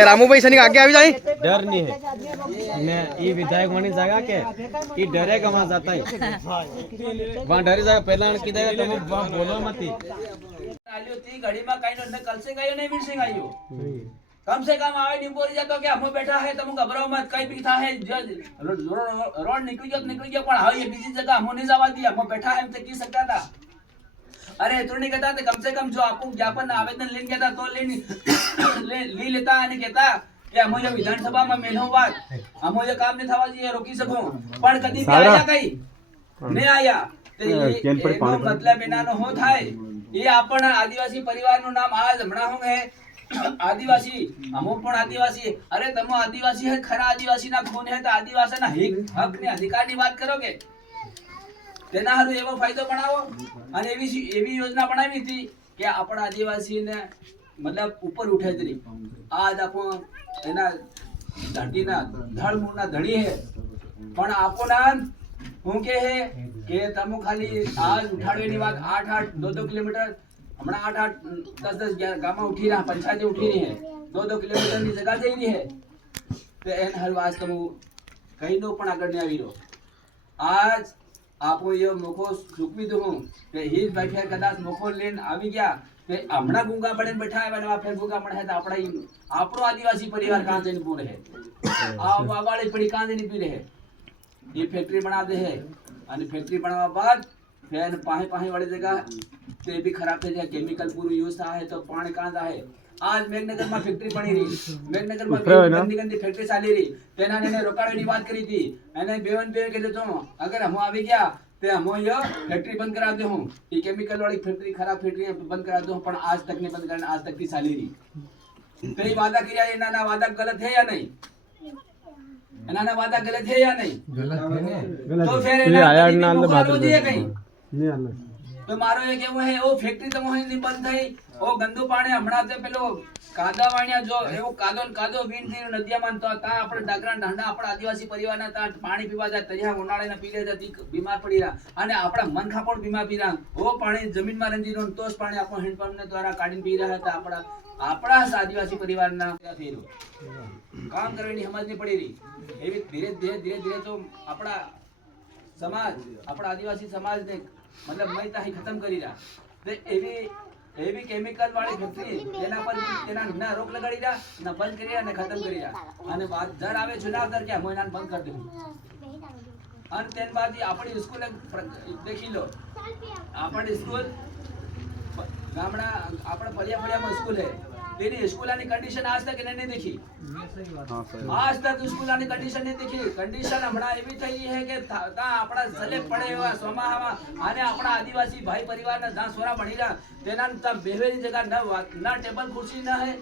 रामू भाई सनी आगे आ जाए डर नहीं है मैं ये विधायक होने जागा के ये डरे कमा जाता है वहां डरी जागा पहला की देगा तुम वहां बोलो मत आलियो ती घड़ी में कहीं न कल से गयो नहीं मिल आइयो कम से कम आवे नहीं बोल जातो कि हम बैठा है तुम घबराओ मत कहीं भी था है रोड निकल गया पण हां ये बीजी जगह हम नहीं जावा दिया हम बैठा है हमसे की सकता था अरे तो नहीं कहता कम से कम जो आपको ज्ञापन आवेदन लेने गया था तो ले लेता है नहीं कहता कि हम ये विधानसभा में मेलो बात हम ये काम नहीं थवा जी रोकी सको पण कदी भी आया कहीं नहीं आया तो मतलब एना नो हो थाय ये आपण आदिवासी परिवार નું નામ આજ હમણા હોંગે आदिवासी हमो पण आदिवासी अरे तमो आदिवासी है खरा आदिवासी ना खून है तो आदिवासी ना हक ने अधिकार ની વાત કરો કે તેના હારું એવો ફાયદો બનાવો અને એવી યોજના બનાવી હતી કે આપણા આદિવાસી ને મતલબ ઉપર ઉઠે તરી આજ આપો એના ધરતીના ધળમૂળના ધણી હે પણ આપોના હું કે હે કે તમો ખાલી આજ ઉઠાડવાની વાત 8-8 2-2 કિલોમીટર હમણાં 8-8 10-10 ગામમાં ઉઠી રહ્યા પંચાયતે ઉઠી રહી है 2-2 કિલોમીટર ની જગ્યા જઈ રહી है તો એન હર વાત તમો કઈ નો પણ આગળ ન આવી રહ્યો આજ आपो ये मोको सुखवी दो के हिज भाई फिर कदाच मोको लेन आवी गया के हमणा गुंगा बने बैठा है बनवा फिर गुंगा बने तो आपड़ा आपरो आदिवासी परिवार कहां से पूरे है आ वावाड़ी पड़ी कहां से पी रहे ये फैक्ट्री बना दे है અને फैक्ट्री बनवा बाद फिर पाहे वाली जगह ते भी खराब थे जाए केमिकल पूरा यूज था है तो पानी कहां था है आज मेघनगर में फैक्ट्री बनी रही मेघनगर में गंदी फैक्ट्री चाली रही तेना ने रोकाड़વાની વાત કરી थी એને બેવન બે કે તો अगर हम आवी गया ते हम ये फैक्ट्री बंद करा दे हूं ये केमिकल वाली फैक्ट्री खराब फैक्ट्री बंद करा दो पण आज तक नहीं बंद करना आज तक की चाली रही तो ये वादा किया इना ना वादा गलत है या नहीं इना ना वादा गलत है या नहीं गलत है तो फिर ये आया नाल बात नहीं आना तो मारो ये केवो है ओ फैक्ट्री तो मोही बंद થઈ ओ गंदू पानी हमणा ते पेलो कादा वाणिया जो एवो कादो वीण थी नदिया में तो ता આપણે ડાકરા ઢાંડા આપણા આદિવાસી પરિવારના તા પાણી પીવા જાય તૈયા ઉનાળે ના પીલે જતી બીમાર પડી રહ્યા અને આપણા મનખા પણ બીમાર પી રહ્યા ઓ પાણી જમીન માં રંજી નો તોસ પાણી આપણો હેન્ડપંપ ને દ્વારા કાઢીને પી રહ્યા હતા આપણા આદિવાસી પરિવારના ફેરો કામ કરવાની સમજ નહીં પડી રહી એવી ધીરે તો આપણા સમાજ આપણા આદિવાસી સમાજ ને मतलब मैं ताही खत्म करी रहा तो एवी केमिकल वाली फैक्ट्री तेना पर तेना ना रोक लगाड़ी रहा ना बंद करी रहा ना खत्म करी रहा અને બાદ જર આવે ચુનાવ દર કે હું એના બંધ કરી દઉં અને તેન બાદ આપણી સ્કૂલ देखी लो આપણી સ્કૂલ ગામડા આપણા ફળિયા માં સ્કૂલ है तेरी स्कूल आनी कंडीशन आज तक नहीं देखी आज तक स्कूल आनी कंडीशन नहीं देखी कंडीशन हमणा एवी થઈ है કે તા આપણા સલે પડે એવા સોમાહામાં અને આપણા આદિવાસી ભાઈ પરિવારના જા સોરા ભણી રહ્યા તેના તા બેહવેની જગા ના ટેબલ ખુરશી ના है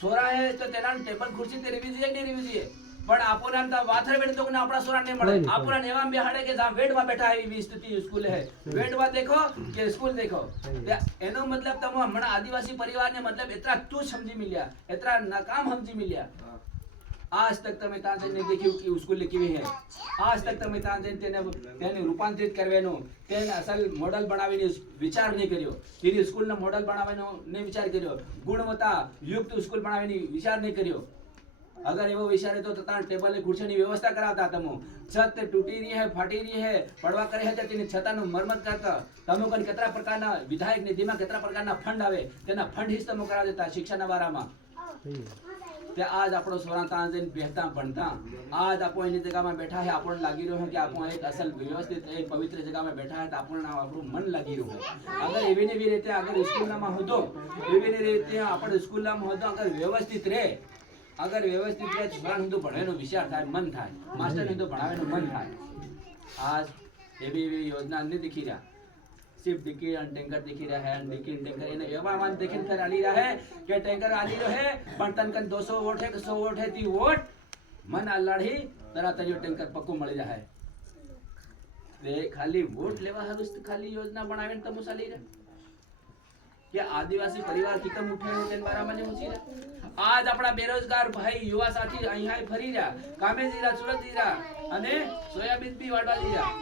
સોરા है तो તેના ટેબલ ખુરશી તે રીવી જોઈએ નહીં રીવી જોઈએ પણ આપોના તા વાથરે બેઠો તો આપણા સોરા નહીં મળે આપણા નેવા બેહાડે કે જા વેડવા बैठा है એવી સ્થિતિ સ્કૂલ है वेडवा देखो के स्कूल देखो एनो मतलब तमो हमणा आदिवासी परिवार ने मतलब इतना तू समझी मिलिया इतना नाकाम समझी मिलिया आज तक तमे ताजे ने देखियो कि स्कूल केवी है आज तक तमे ताजे तेने रूपांतरित करवेनो तेने असल मॉडल बनावीने विचार नहीं कर्यो तेरी स्कूल ने मॉडल बनावेनो ने विचार कर्यो गुणवत्ता युक्त स्कूल बनावीने विचार नहीं कर्यो अगर एवो विचार है तो तता टेबल ने कुर्सी की व्यवस्था करावता तमो छत टूटी रही है फाटी रही है पड़वा करे है तेनी छतानो मरम्मत करता तमो कन केतरा प्रकारना विधायक निधि में केतरा प्रकारना फंड आवे तेना फंड हिस्सा तमो करा देता शिक्षाना बारामा ते आज आपणो सोरा तांजन बेहता बनता आज आपो एनी जगह में बैठा है आपन लागी रहो है कि आपो एक असल व्यवस्थित एक पवित्र जगह में बैठा है तो आपन आपरो मन लागी रहो है अगर एवी ने भी रहते अगर स्कूल ना होतो एवी ने रहते अपन स्कूल ना होतो अगर व्यवस्थित रहे अगर व्यवस्थित रहे छोरा ने तो भणवेनो विचार थाय मन थाय मास्टर ने तो भणावेनो मन थाय आज एवी योजना ने दिखी रहा सिर्फ दिखी टैंकर दिखी रहा है दिखी टैंकर એને વ્યવહારમાં દેખીને कर आली रहा है કે टैंकर आली रहे પણ તન કન 200 वोट है 100 वोट है ती वोट मन आलाड़ी तरा तरियो टैंकर पक्को मળી जाए ते खाली वोट लेवा हरुस खाली योजना बनावेन तमो साली रे કે આદિવાસી પરિવાર કિકમ ઉઠે છે તેના બારામાં જે ઊંચી રહ્યા આજ આપણા બેરોજગાર ભાઈ યુવા સાથી અહીંયા ફરી રહ્યા કામે જઈ રહ્યા સુરત જઈ રહ્યા અને સોયાબીન બી વાળવા જઈ રહ્યા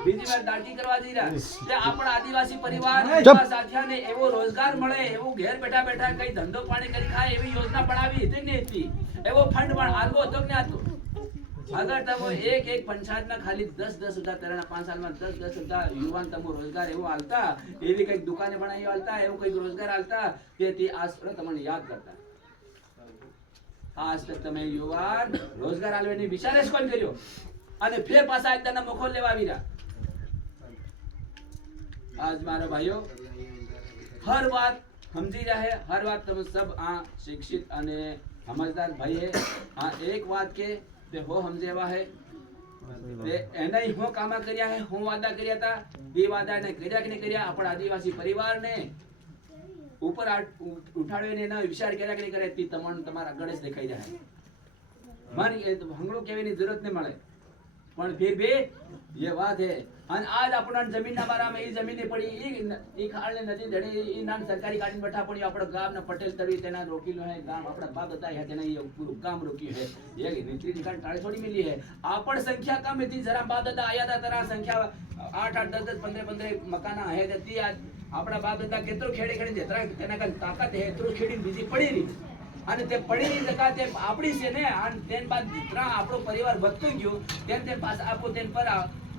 બીજી વાર દાટી કરવા જઈ રહ્યા તે આપણા આદિવાસી પરિવાર યુવા સાથીઓને એવો રોજગાર મળે એવું ઘેર બેઠા બેઠા કઈ ધંધો પાણી કરી ખાય એવી યોજના બનાવી હતી ને હતી એવો ફંડ પણ આલવો હતો કે હતું अगर तब एक एक पंचायत में खाली 10,000 तेरा 5 साल में 10,000 युवान तब रोजगार एवं आलता एवी कई दुकानें बनाई आलता एवं कई रोजगार आलता ते आज तमने याद करता आज तक તમે યુવાન રોજગાર આલવાની વિચારે જ કોણ કર્યો અને ફેર પાછા એકદમ મોખો લેવા આવી રહ્યા आज મારા ભાઈઓ हर बात समझी रहे हर बात તમે सब आ शिक्षित અને સમજદાર ભાઈ હે આ એક વાત કે તે હો સમજેવા હે તે એના હું કામ કર્યા હે હું વાદા કર્યા હતા બે વાદા ને કર્યા કે નહીં કર્યા આપણા આદિવાસી પરિવારને ઉપર ઉઠાડીને એના વિચાર કર્યા કે નહીં કર્યા તે તમને તમારા ગણેશ દેખાઈ જાય મારી હંગડો કહેવાની જરૂરત નહીં મળે પણ ફિર ભી ये बात है અને આજ આપણા જમીન ના બારામાં ઈ જમીન પડી ઈ ખાળ ને નદી ધડે ઈ નાન સરકારી કાઢીને બેઠા પડી આપણો ગામ ના પટેલ તળવી તેના રોકીલો હે ગામ આપણા બાપ હતા હે તેના ઈ પૂરું ગામ રોક્યું હે ये નીચલી નિકાલ ટાળે છોડી મિલી હે આપણ સંખ્યા કમ હતી જરા બાપ દાદા આયા હતા તરા સંખ્યા 8 8 10 10 15 15 મકાના હે હતી આજ આપણા બાપ દાદા કેટલો ખેડે ખેડી જેતરા તેના કન તાકાત હે એટલું ખેડી બીજી પડી રહી અને તે પડીની જગા તે આપણી છે ને અને તેન બાદ જેતરા આપણો પરિવાર વધતો ગયો તેમ પાસ આપો તેન પર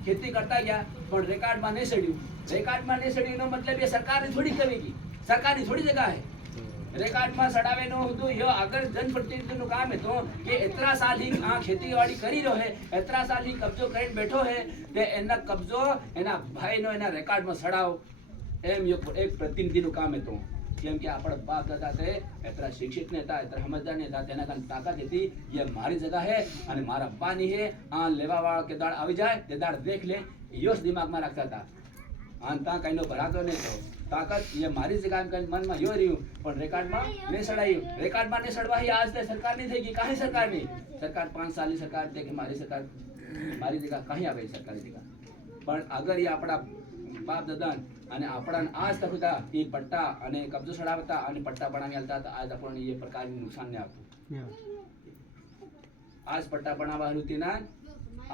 खेती करता गया पर रिकॉर्ड में नहीं सड़ी नो मतलब ये सरकार ने थोड़ी करेगी सरकार की थोड़ी जगह है रिकॉर्ड में सड़ावे नो तो ये अगर जनप्रतिनिधि नो काम है तो कि इतना साल ही आ खेतीवाड़ी करी रहो है इतना साल ही कब्जो કરીને बैठो है ते एना कब्जो एना भाई नो एना रिकॉर्ड में सड़ाओ एम ये एक प्रतिनिधि नो काम है तो કેમ કે આપણા બાપ દાદા તે એટલા શિક્ષિત ને હતા એટલા સમજદાર ને હતા તેના કારણે તાકાત હતી ये મારી જગા હે અને મારા પાની હે આ લેવા વાળા કે દાડ આવી જાય તે દાડ દેખ લે યોસ દિમાગમાં રાખતા હતા આનતા કઈનો ભરાતો ને તો તાકાત ये મારી જગા એમ કઈ મનમાં યો રહ્યું પણ રેકોર્ડમાં ને સડાયું રેકોર્ડમાં ને સડવાહી આજ તે સરકાર ની થઈ ગઈ કાહી સરકાર ની સરકાર 5 સાલની સરકાર તે કે મારી સરકાર મારી જગા કાહી આવે સરકારી જગા પણ અગર ये આપણા બાપ દાદા અને આપણા આજ તક હતા એ પટ્ટા અને કબજો છડાવતા અને પટ્ટા બનાવી આલતા હતા આજ આપણને એ પ્રકારનું નુકસાન ન આવતું આજ પટ્ટા બનાવવા હરુતીના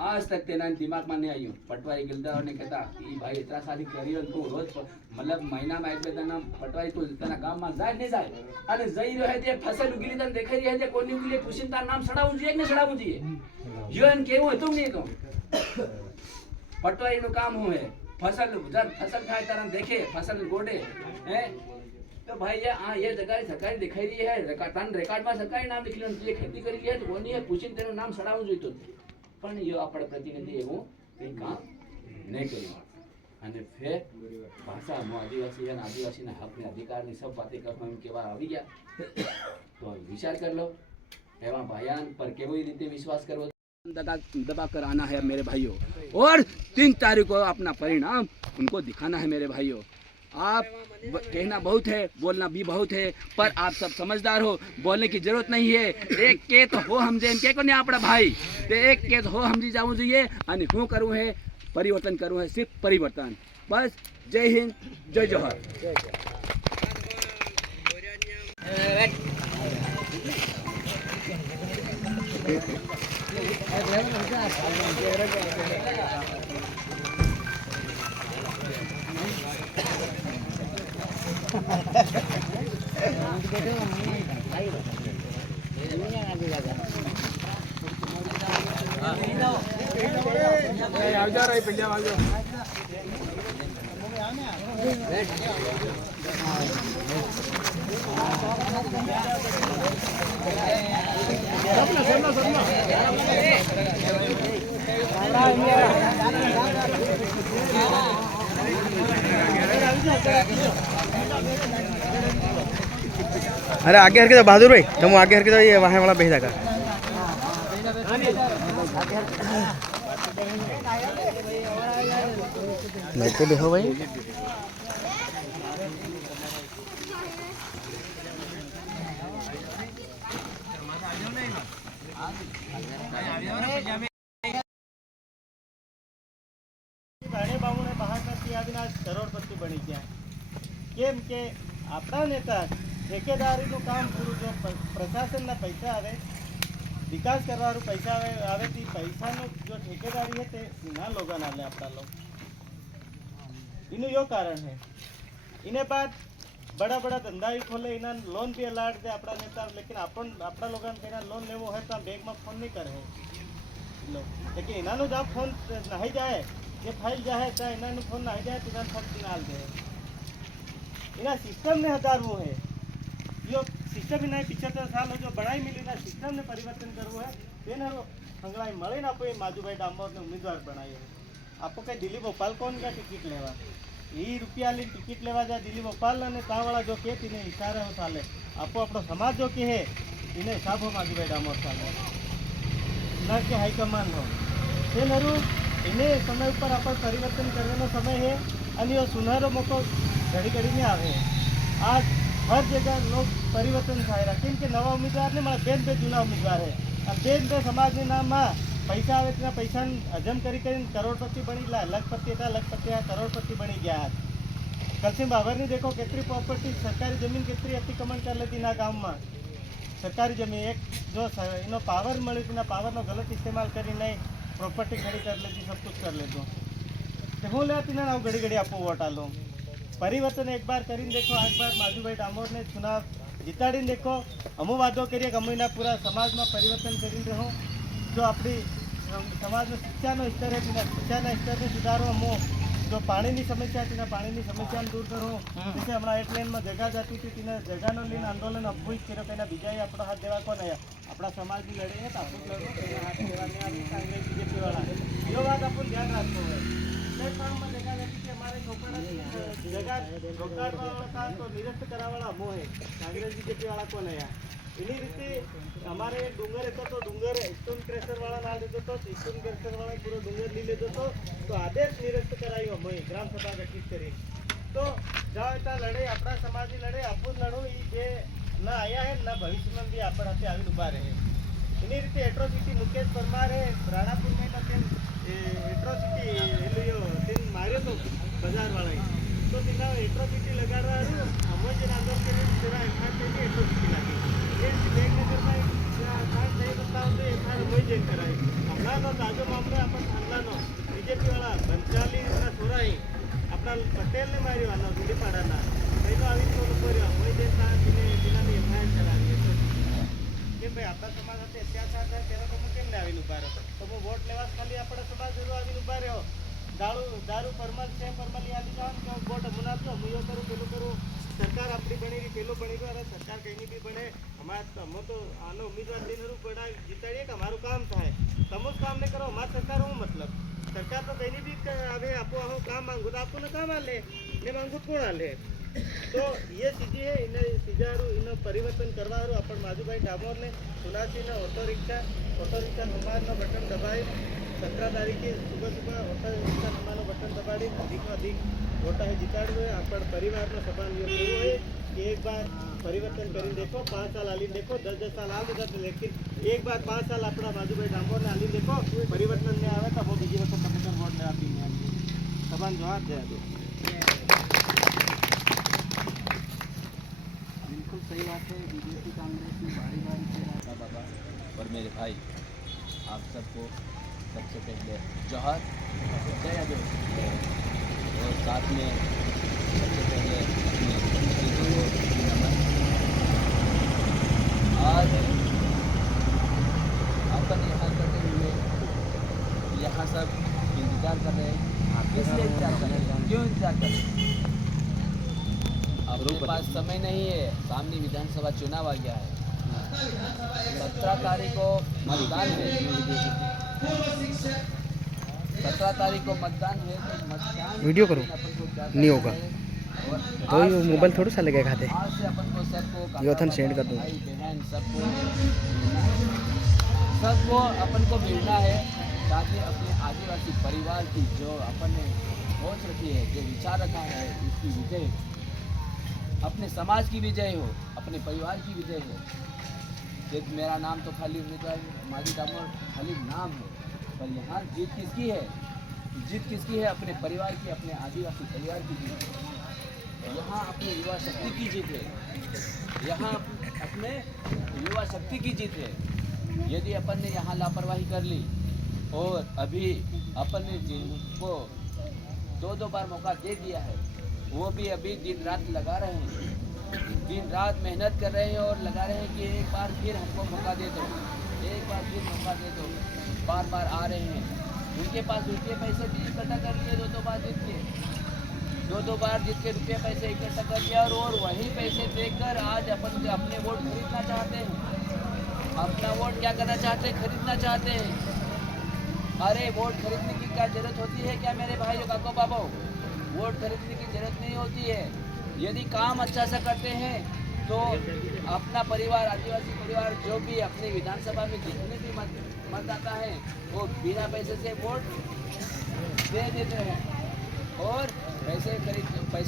આજ તક તેના દિમાગમાં નહીં આવ્યું પટવાઈ ગિલદાઓને કહેતા એ ભાઈ એટલા સારી કર્યો તું રોજ મતલબ મહિનામાં એક બે દાના પટવાઈ તો તેના ગામમાં જાય નહીં જાય અને જઈ રહ્યો છે તે ફસલ ઉગીલી તને દેખાઈ રહી છે કોની ઉગીલી પૂછીને તાર નામ છડાવવું જોઈએ કે ન છડાવવું જોઈએ જીવન કેવું હતું નહીં તો પટવાઈનું કામ હું હે फसल जब फसल खाए तरह देखे फसल गोडे हैं तो भाई ये जगह सरकारी दिखाई रही है रिकॉर्ड में सरकारी नाम लिख लो ये खेती करी है तो कोनी है पूछीने तेरो नाम सड़ावू जोईतो पण ये आपण प्रतिनिधि एवं कई काम नहीं કર્યું અને ફેર ભાષા આદિવાસી અને આદિવાસીના હક ને અધિકારની सब बातें કરવા એમ કેવા આવી ગયા તો વિચાર कर लो એવા ભાયાન પર કેવી રીતે વિશ્વાસ કરવો दबा कर आना है मेरे भाइयों और 3 तारीख को अपना परिणाम उनको दिखाना है मेरे भाइयों आप कहना बहुत है बोलना भी बहुत है पर आप सब समझदार हो बोलने की जरूरत नहीं है एक के तो हो हम जेम के को नहीं अपना भाई तो एक के तो हो समझी जाऊँ જોઈએ અને હું કરું है परिवर्तन करूँ है सिर्फ परिवर्तन बस जय हिंद जय जोहर अरे आगे हर के बहादुर भाई तुम आगे हर के ये वहाँ वाला भेजा का नहीं तो देखो भाई કરોડપતિ બની ગયા કેમ કે આપણા નેતા ઠેકેદારીનું કામ પૂરું જો પ્રશાસનના પૈસા આવે વિકાસ કરવાનું પૈસા આવે તે પૈસાનો જો ठेकेदारी है ते ना लोग नाले अपना लोग इन्हें यो कारण है इन्हें बाद बड़ा बड़ा धंधा ही खोले इन्हें लोन भी अलाट दे अपना नेता लेकिन अपन अपना लोगन के लोन लेवो है तो बैंक में फोन नहीं करे लोग लेकिन इन्होंने जब फोन नहीं जाए ये फाइल जाए चाहे इन्होंने फोन नहीं जाए तो इन्होंने सब डाल दे इन्हें सिस्टम ने हजार वो है यो सिस्टम ही नहीं 75 साल हो जो बढ़ाई मिली ना सिस्टम ने परिवर्तन करવું है તેને હંગળાઈ મળીને આપણે માધુભાઈ ડામોરને ઉમેદવાર બનાવ્યો આપો કે દિલ્હી ભોપાલ કોણ કા ટિકિટ લેવા એ રૂપિયા લઈને ટિકિટ લેવા જાય દિલ્હી ભોપાલ અને તાવાળા જો કે તેને ઇશારે હો ચાલે આપો આપણો સમાજ જો કે હે એને હિસાબ હો માધુભાઈ ડામોર ચાલે ના કે હાઈકમાન્ડ હો તે નરું એને સમય ઉપર આપણે પરિવર્તન કરવાનો સમય है અને એ સુનहरो मौको घड़ी घड़ी में आवे आज हर जगह लोग परिवर्तन થાય રહ્યા કેમ કે નવા ઉમેદવાર ને મારા બેન બે જૂના ઉમેદવાર है अब बेन बे समाज के नाम में पैसा आवे तेना पैसा हजम करी करोड़पति बनी लखपति था लखपति करोड़पति बनी गया आज कलसिम बाबर ने देखो कितनी प्रॉपर्टी सरकारी जमीन कितनी अतिक्रमण कर लेती ना गाँव में सरकारी जमीन एक जो इनो पावर मिली थी ना पावर नो गलत इस्तेमाल करी नहीं प्रॉपर्टी खड़ी कर लेती सब कुछ कर लेतो तो हूँ लेती ना घड़ी घड़ी आपको वोट आलो परिवर्तन एक बार कर देखो आज बार माधुभाई डामोर ने चुनाव जिताड़ी देखो अमु वादो करिए अमुना पूरा समाज में परिवर्तन कर रहो जो अपनी समाज में शिक्षा स्तर है शिक्षा स्तर ने सुधारो अमु जो पानी की समस्या थी पानी की समस्या दूर करो जैसे हमारा एटलेन में जगह जाती थी जगह नो लीन आंदोलन अबू ज करो कहीं बीजा अपना हाथ देवा को नहीं अपना समाज की लड़े है तो आप लड़ो हाथ देवा कांग्रेस बीजेपी वाला यो बात अपन ध्यान रखो है प्लेटफॉर्म में देखा जाती कि हमारे छोकरा जगह रोकाड़ वाला तो निरस्त करा वाला अमो है कांग्रेस बीजेपी वाला को नहीं इन्हीं रीते हमारे डूंगर है तो डूंगर स्टोन क्रेशर वाला ना लेते तो स्टोन क्रेशर वाला पूरा डूंगर नहीं लेते तो आदेश निरस्त कराई अमो ग्राम सभा गठित करी तो जहाँ इतना लड़े अपना समाज लड़े अपन लड़ो ये ना आया है ना भविष्य में भी आप हाथे आगे उभा रहे इन्हीं रीते एट्रोसिटी मुकेश परमार है राणापुर में एट्रोसिटी मार्यो तो बाजार वाला तो तेना एट्रोसिटी लगा रहा है अमो जो आंदोलन करी तेरा एफआईआर एट्रोसिटी लगी नगर में कांड नहीं बताओ तो एफआईआर अमो जेल कराई हमला नो ताजो मामले अपन हमला नो बीजेपी वाला बंचाली ना छोरा ही अपना पटेल ने मारी वाला गुड़ीपाड़ा ना पहले आवी तो करो अमो जेल का दिना ने एफआईआर कराई કે ભાઈ આપણા સમાજ સાથે અત્યાચાર થાય ત્યારે તમે કેમ ને આવીને ઉભા રહો તમે વોટ લેવા ખાલી આપણા સમાજ જોડો આવીને ઉભા રહ્યો દારૂ પરમલ છે પરમલ યાદી જાઓ કે વોટ અમને આપજો હું એવું કરું પેલું કરું સરકાર આપણી બની રહી પેલું બની ગયું અરે સરકાર કંઈની બી બને અમારે અમે તો આનો ઉમેદવાર દિનરું બના જીતાડીએ કે અમારું કામ થાય તમે જ કામ નહીં કરો અમારી સરકાર હું मतलब સરકાર તો કંઈની બી હવે આપો હું કામ માંગુ તો આપको કામ આલે ને માંગુ કોણ આલે तो ये सीधी है इन्हें सीधारू इन्हें परिवर्तन करवा अपन माधुभाई डामोर ने सुनासी ने ऑटो रिक्शा नंबर नो बटन दबाई 17 तारीख की सुबह ऑटो रिक्शा नंबर नो बटन दबाड़ी अधिक में अधिक वोटा है जिताड़ हुए अपन परिवार में सवाल ये है कि एक बार परिवर्तन करी देखो 5 साल आली देखो 10 साल आ गए लेकिन एक बार 5 साल अपना माधुभाई डामोर ने आली देखो परिवर्तन में आवे तो वो बीजी वक्त कमीशन वोट में आपी सवाल जवाब दे दो बिल्कुल सही बात है बीजेपी कांग्रेस में बारी से रहा बाबा और मेरे भाई आप सबको सबसे पहले जोहर जय अजय और साथ में सबसे पहले नमन आज अपन यहाँ करते हुए यहाँ सब इंतजार कर रहे हैं इसलिए इंतजार कर रहे हैं क्यों इंतजार कर रहे हैं आपके पास समय नहीं है सामने विधानसभा चुनाव आ गया है 17 तारीख को मतदान है 17 तारीख को मतदान है तो मतदान वीडियो करो नहीं होगा तो ये मोबाइल थोड़ा सा लगेगा खाते आज से अपन को सबको योथन सेंड कर दूँ भाई बहन सबको अपन को मिलना है ताकि अपने आदिवासी परिवार की जो अपन ने सोच रखी है जो विचार रखा है इसकी विजय अपने समाज की विजय हो अपने परिवार की विजय हो ये मेरा नाम तो खाली उम्मीदवार माधुभाई डामोर खाली नाम है पर यहाँ जीत किसकी है अपने परिवार की अपने आदिवासी परिवार की जीत यहाँ अपने युवा शक्ति की जीत है, यहाँ अपने युवा शक्ति की जीत है। यदि अपन ने यहाँ लापरवाही कर ली और अभी अपन ने जिनको 2-2 बार मौका दे दिया है, वो भी अभी दिन रात लगा रहे हैं, दिन रात मेहनत कर रहे हैं और लगा रहे हैं कि एक बार फिर हमको मौका दे दो, एक बार फिर मौका दे दो। बार बार आ रहे हैं, उनके पास रुपये पैसे भी इकट्ठा कर लिए, 2-2 बार जीत के, 2-2 बार जीत के रुपये पैसे इकट्ठा कर लिया और वही पैसे देकर आज अपन अपने वोट खरीदना चाहते हैं, अपना वोट क्या करना चाहते हैं, खरीदना चाहते हैं। अरे वोट खरीदने की क्या जरूरत होती है क्या मेरे भाइयों काको बाबा? वोट खरीदने की जरूरत नहीं होती है। यदि काम अच्छा सा करते हैं तो अपना परिवार, आदिवासी परिवार जो भी अपने विधानसभा में जितने भी मतदाता है वो बिना पैसे से वोट दे देते हैं और पैसे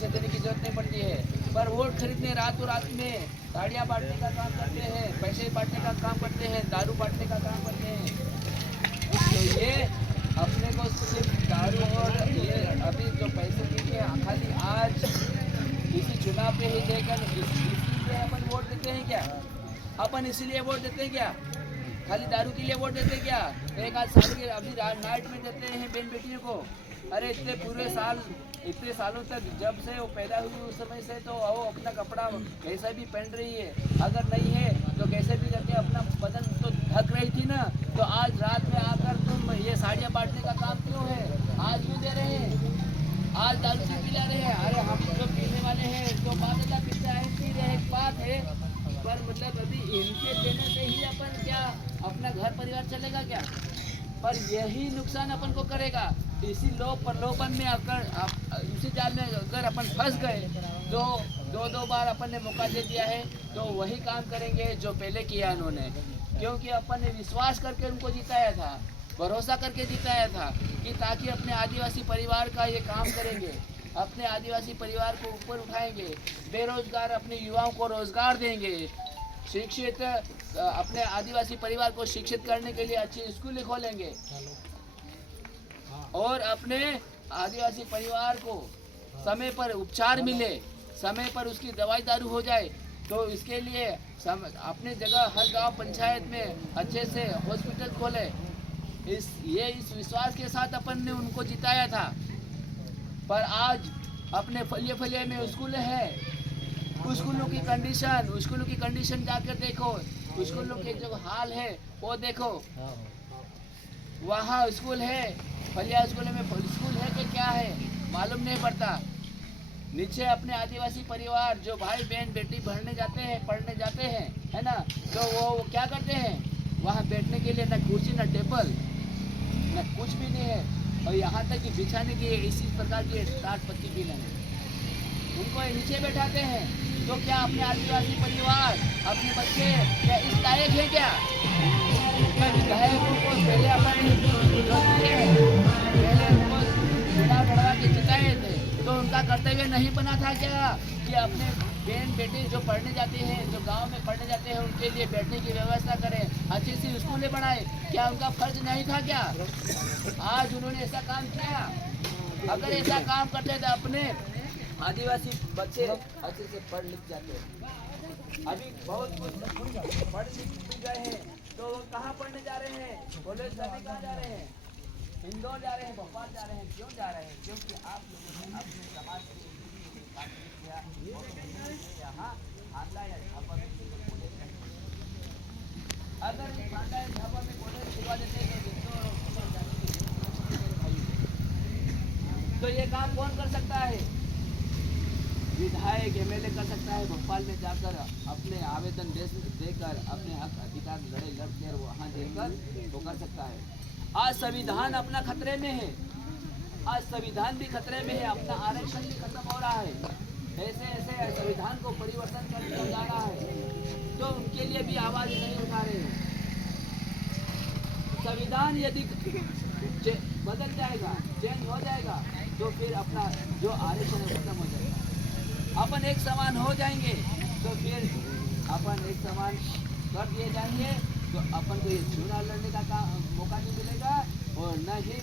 देने की जरूरत नहीं पड़ती है। पर वोट खरीदने रातों रात में गाड़ियाँ बांटने का काम करते हैं, पैसे बांटने का काम करते हैं, दारू बांटने का काम करते हैं। तो ये अपने को सिर्फ दारू और ये अभी जो पैसे देंगे खाली आज इसी चुनाव पे ही देकर इसीलिए अपन वोट देते हैं क्या? अपन इसीलिए वोट देते हैं क्या? खाली दारू के लिए वोट देते हैं क्या? एक आज साल के अभी नाइट में देते हैं बहन बेटियों को। अरे इतने पूरे साल, इतने सालों तक जब से वो पैदा हुई उस समय से तो वो अपना कपड़ा कैसा भी पहन रही है, अगर नहीं है तो कैसे भी करके अपना बदन तो ढक रही थी ना। तो आज रात में आकर तुम ये साड़ियाँ बांटने का काम क्यों है? आज क्यों दे रहे हैं? आज दारू से पिला रहे हैं। अरे हम जो पीने वाले हैं तो बात पीता है, पी रहे एक बात है, पर मतलब अभी इनके देने से ही अपन क्या अपना घर परिवार चलेगा क्या? पर यही नुकसान अपन को करेगा। इसी प्रलोभन में अगर इसी जाल में अगर अपन फंस गए तो 2-2 बार अपन ने मौका दे दिया है तो वही काम करेंगे जो पहले किया उन्होंने, क्योंकि अपन ने विश्वास करके उनको जिताया था, भरोसा करके जिताया था कि ताकि अपने आदिवासी परिवार का ये काम करेंगे, अपने आदिवासी परिवार को ऊपर उठाएंगे, बेरोजगार अपने युवाओं को रोजगार देंगे, शिक्षित अपने आदिवासी परिवार को शिक्षित करने के लिए अच्छी स्कूलें खोलेंगे और अपने आदिवासी परिवार को समय पर उपचार मिले, समय पर उसकी दवाई दारू हो जाए। तो इसके लिए अपने जगह हर गांव पंचायत में अच्छे से हॉस्पिटल खोले। इस विश्वास के साथ अपन ने उनको जिताया था। पर आज अपने फलिया में स्कूल है, स्कूलों की कंडीशन जाकर देखो, स्कूलों के जो हाल है वो देखो। वहाँ स्कूल है, फलिया स्कूल में स्कूल है कि क्या है मालूम नहीं पड़ता। नीचे अपने आदिवासी परिवार जो भाई बहन बेटी पढ़ने जाते हैं है ना, तो वो क्या करते हैं, वहाँ बैठने के लिए न कुर्सी न टेबल न कुछ भी नहीं है, और यहाँ तक कि बिछाने की इसी प्रकार की टाट पत्ती भी नहीं, उनको नीचे बैठाते हैं। तो क्या अपने आदिवासी परिवार, अपने बच्चे क्या इस लायक है क्या? विधायकों को पहले उनको चुनाव लड़वा के जिताए थे तो उनका कर्तव्य नहीं बना था क्या कि अपने बहन बेटे जो पढ़ने जाते हैं, जो गांव में पढ़ने जाते हैं, उनके लिए बैठने की व्यवस्था करें, अच्छी सी स्कूलें बनाए? क्या उनका फर्ज नहीं था क्या? आज उन्होंने ऐसा काम किया। अगर ऐसा काम करते तो अपने आदिवासी बच्चे अच्छे से पढ़ लिख जाते। अभी बहुत कुछ पढ़ लिख गए हैं तो कहाँ पढ़ने जा रहे हैं? कॉलेज जाने कहाँ जा रहे हैं? इंदौर जा रहे हैं, भोपाल जा रहे हैं। क्यों जा रहे हैं? क्योंकि आप लोगों ने अपने समाज यहाँ खानदा या ढाबा में कॉलेज, अगर खानदा या ढाबा में कॉलेज खुलवा देते तो ये काम कौन कर सकता है? विधायक एमएलए कर सकता है। भोपाल में जाकर अपने आवेदन देकर अपने हक अधिकार लड़कर वहाँ देकर वो कर सकता है। आज संविधान अपना खतरे में है, आज संविधान भी खतरे में है, अपना आरक्षण भी खत्म हो रहा है। ऐसे ऐसे संविधान को परिवर्तन कर दिया जा रहा है तो उनके लिए भी आवाज नहीं उठा रहे हैं। संविधान यदि बदल जाएगा, चेंज हो जाएगा तो फिर अपना जो आरक्षण है खत्म हो जाएगा। अपन एक समान हो जाएंगे तो फिर अपन एक समान कर दिए जाएंगे तो अपन को ये चुनाव लड़ने का मौका नहीं मिलेगा और न ही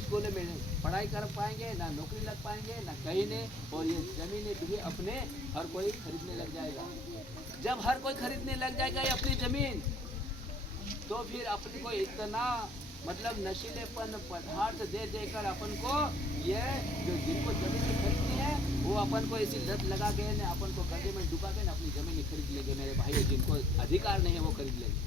स्कूल में पढ़ाई कर पाएंगे, ना नौकरी लग पाएंगे, ना कहीं नहीं, और ये जमीनें भी अपने हर कोई खरीदने लग जाएगा। जब हर कोई खरीदने लग जाएगा ये अपनी जमीन, तो फिर अपने को इतना मतलब नशीलेपन पदार्थ दे देकर अपन को ये जो जिनको जमीन खरीदनी है वो अपन को ऐसी लत लगा के ना अपन को कर्जे में डुबा के ना अपनी जमीन खरीद लेंगे मेरे भाई। जिनको अधिकार नहीं है वो खरीद लेंगे।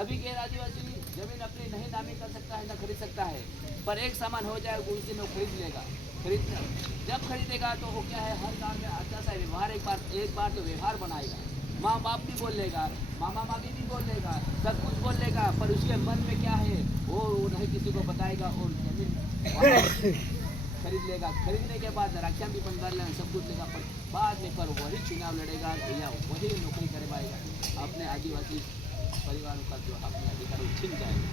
अभी गैर आदिवासी जमीन अपनी नहीं नामी कर सकता है, ना खरीद सकता है, पर एक सामान हो जाए उस दिन वो खरीद लेगा। जब खरीदेगा तो वो क्या है, हर काम में अच्छा सा व्यवहार एक बार तो व्यवहार बनाएगा। माँ बाप भी बोल लेगा, मामा मामी भी बोल लेगा, सब कुछ बोल लेगा, पर उसके मन में क्या है वो नहीं किसी को बताएगा और जमीन खरीद लेगा। खरीदने के बाद रक्षा भी बंद कर लेना, सब कुछ लेगा, पर बाद में पर वही चुनाव लड़ेगा भैया, वही नौकरी कर पाएगा। अपने आदिवासी परिवारों का जो अपने अधिकार छिन जाएगा,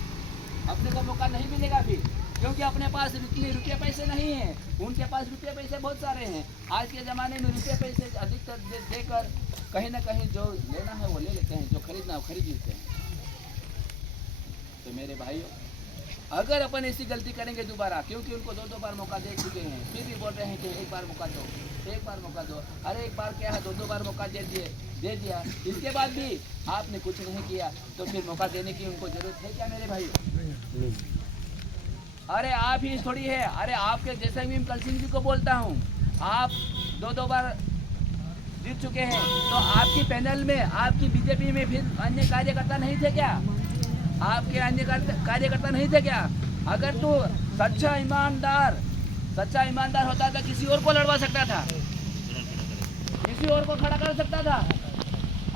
अपने को मौका नहीं मिलेगा फिर, क्योंकि अपने पास इतने रुपये पैसे नहीं हैं। उनके पास रुपये पैसे बहुत सारे हैं। आज के ज़माने में रुपये पैसे अधिकतर देकर कहीं ना कहीं जो लेना है वो ले लेते हैं, जो खरीदना है वो खरीद लेते हैं। तो मेरे भाइयों, अगर अपन ऐसी गलती करेंगे दोबारा, क्योंकि उनको दो बार मौका दे चुके हैं, फिर भी बोल रहे हैं कि एक बार मौका दो, एक बार मौका दो। अरे एक बार क्या है, दो बार मौका दे दिया, इसके बाद भी आपने कुछ नहीं किया, तो फिर मौका देने की उनको जरूरत है क्या मेरे भाई? अरे आप ही थोड़ी है, अरे आपके जैसे मैं कल सिंह जी को बोलता हूँ, आप दो बार जीत चुके हैं, तो आपकी पैनल में, आपकी बीजेपी में फिर अन्य कार्यकर्ता नहीं थे क्या? आपके अन्य कार्यकर्ता नहीं थे क्या? अगर तू सच्चा ईमानदार होता तो किसी और को लड़वा सकता था, किसी और को खड़ा कर सकता था।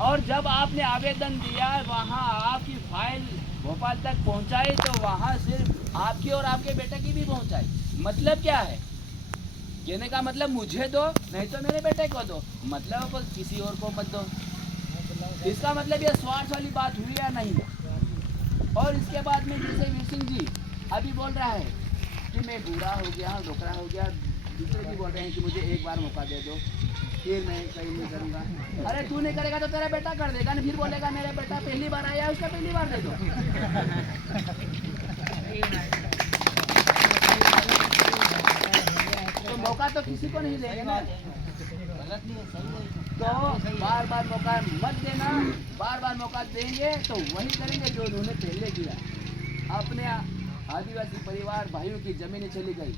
और जब आपने आवेदन दिया, वहाँ आपकी फाइल भोपाल तक पहुँचाई, तो वहाँ सिर्फ आपकी और आपके बेटे की भी पहुँचाई। मतलब क्या है? कहने का मतलब मुझे दो, नहीं तो मेरे बेटे को दो, मतलब किसी और को मत दो। इसका मतलब ये स्वार्थ वाली बात हुई या नहीं? और इसके बाद में जैसे वीर सिंह जी अभी बोल रहा है कि मैं बूढ़ा हो गया, डोकरा हो गया, दूसरे भी बोल रहे हैं कि मुझे एक बार मौका दे दो, फिर मैं कहीं नहीं करूँगा। अरे तू नहीं करेगा तो तेरा बेटा कर देगा ना, फिर बोलेगा मेरा बेटा पहली बार आया, उसका पहली बार दे दो। तो मौका तो किसी को नहीं देंगे ना, तो बार बार मौका मत देना। बार बार मौका देंगे तो वही करेंगे जो उन्होंने पहले किया। अपने आदिवासी परिवार भाइयों की जमीनें चली गई,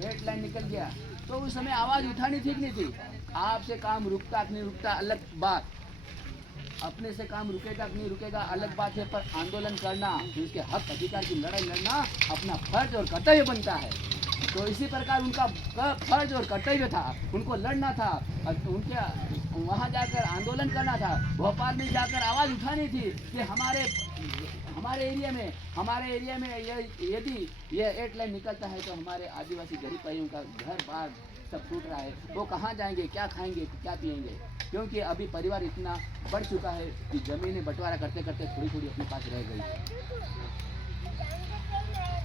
हेडलाइन निकल गया, तो उस समय आवाज़ उठानी ठीक नहीं थी। आपसे काम रुकता कि नहीं रुकता अलग बात, अपने से काम रुकेगा कि नहीं रुकेगा अलग बात है, पर आंदोलन करना, उसके हक अधिकार की लड़ाई लड़ना अपना फर्ज और कर्तव्य बनता है। तो इसी प्रकार उनका फर्ज और कर्तव्य था, उनको लड़ना था, उनके वहाँ जाकर आंदोलन करना था, भोपाल में जाकर आवाज़ उठानी थी कि हमारे एरिया में यदि ये 8 लाइन निकलता है तो हमारे आदिवासी गरीब भाइयों का घर बार सब टूट रहा है, वो कहाँ जाएंगे, क्या खाएंगे, क्या पिएंगे? क्योंकि अभी परिवार इतना बढ़ चुका है कि ज़मीनें बंटवारा करते करते थोड़ी थोड़ी अपने पास रह गई।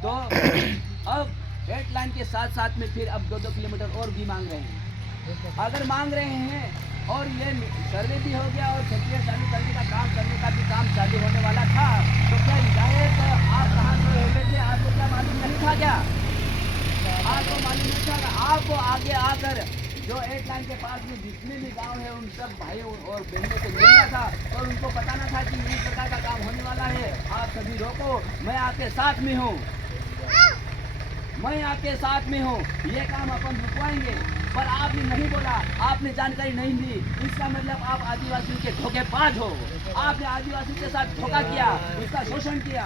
तो अब 8 लाइन के साथ साथ में फिर अब 2-2 किलोमीटर और भी मांग रहे हैं। अगर मांग रहे हैं और ये सर्वे भी हो गया और प्रक्रिया चालू करने का भी काम चालू होने वाला था, तो क्या हिदायत आप कहाँ से हो गए थे? आपको क्या मालूम नहीं था क्या? आपको मालूम नहीं था? आपको आगे आकर जो 8 लाइन के पास में जितने भी गांव है उन सब भाइयों और बहनों से मिलना था और उनको बताना था कि इस प्रकार का काम होने वाला है, आप सभी रोको, मैं आपके साथ में हूँ, मैं आपके साथ में हूँ, ये काम अपन रुकवाएंगे। पर आपने नहीं बोला, आपने जानकारी नहीं दी, इसका मतलब आप आदिवासियों के धोखेबाज हो। आपने आदिवासियों के साथ धोखा किया, उसका शोषण किया।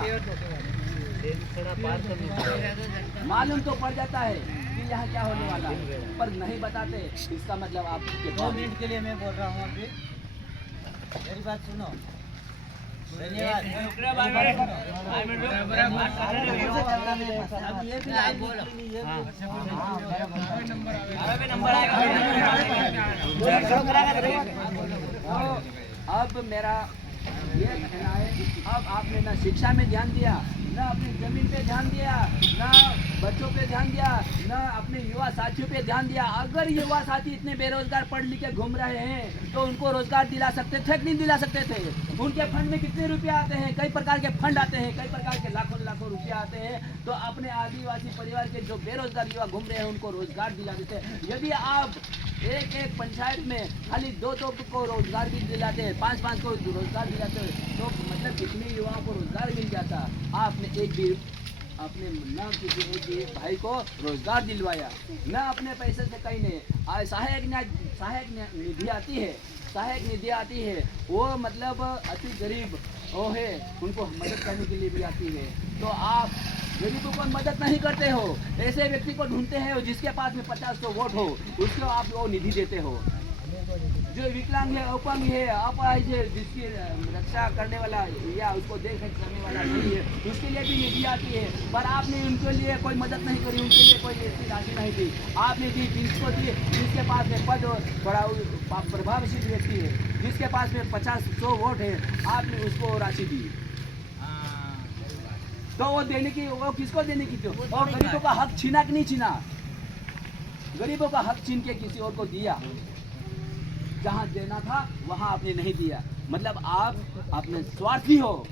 मालूम तो पड़ जाता है कि यहाँ क्या होने वाला है, पर नहीं बताते। इसका मतलब आप 2 मिनट के लिए मैं बोल रहा हूँ, अभी मेरी बात सुनो। अब मेरा ये कहना है, अब आपने ना शिक्षा में ध्यान दिया, ना अपनी जमीन पे ध्यान दिया, ना बच्चों पे ध्यान दिया, ना अपने युवा साथियों पे ध्यान दिया। अगर युवा साथी इतने बेरोजगार पढ़ लिख के घूम रहे हैं तो उनको रोजगार दिला सकते थे कि नहीं दिला सकते थे? उनके फंड में कितने रुपए आते हैं? कई प्रकार के फंड आते हैं, कई प्रकार के लाखों रुपया आते हैं तो अपने आदिवासी परिवार के जो बेरोजगार युवा घूम रहे हैं उनको रोजगार दिला देते हैं। यदि आप एक एक पंचायत में खाली 2-2 को रोजगार भी दिलाते हैं, 5-5 को रोजगार दिलाते हैं, तो मतलब कितने युवाओं को रोजगार मिल जाता। आपने एक भी अपने न किसी एक भी भाई को रोजगार दिलवाया, न अपने पैसे से कहीं नहीं। सहायक निधि आती है, सहायक निधि आती है, वो मतलब अति गरीब वो है, उनको मदद करने के लिए भी आती है। तो आप गरीबों को मदद नहीं करते हो, ऐसे व्यक्ति को ढूंढते हैं जिसके पास में 50 वोट हो, उसको आप वो निधि देते हो। जो विकलांग है, अपंग है, अपाहिज है, जिसकी रक्षा करने वाला या उसको देख रेख करने वाला नहीं है, उसके लिए भी निधि आती है, पर आपने उनके लिए कोई मदद नहीं करी, उनके लिए कोई ऐसी राशि नहीं दी। आपने दी जिसको दी, जिसके पास में पद थोड़ा प्रभावशील व्यक्ति है, जिसके पास में 50-100 वोट है, आपने उसको राशि दी। तो वो देने की, वो किसको देने की थी? और गरीबों का हक छीना कि नहीं छीना? गरीबों का हक छीन के किसी और को दिया। जहाँ देना था वहाँ आपने नहीं दिया। मतलब आप अपने स्वार्थी हो,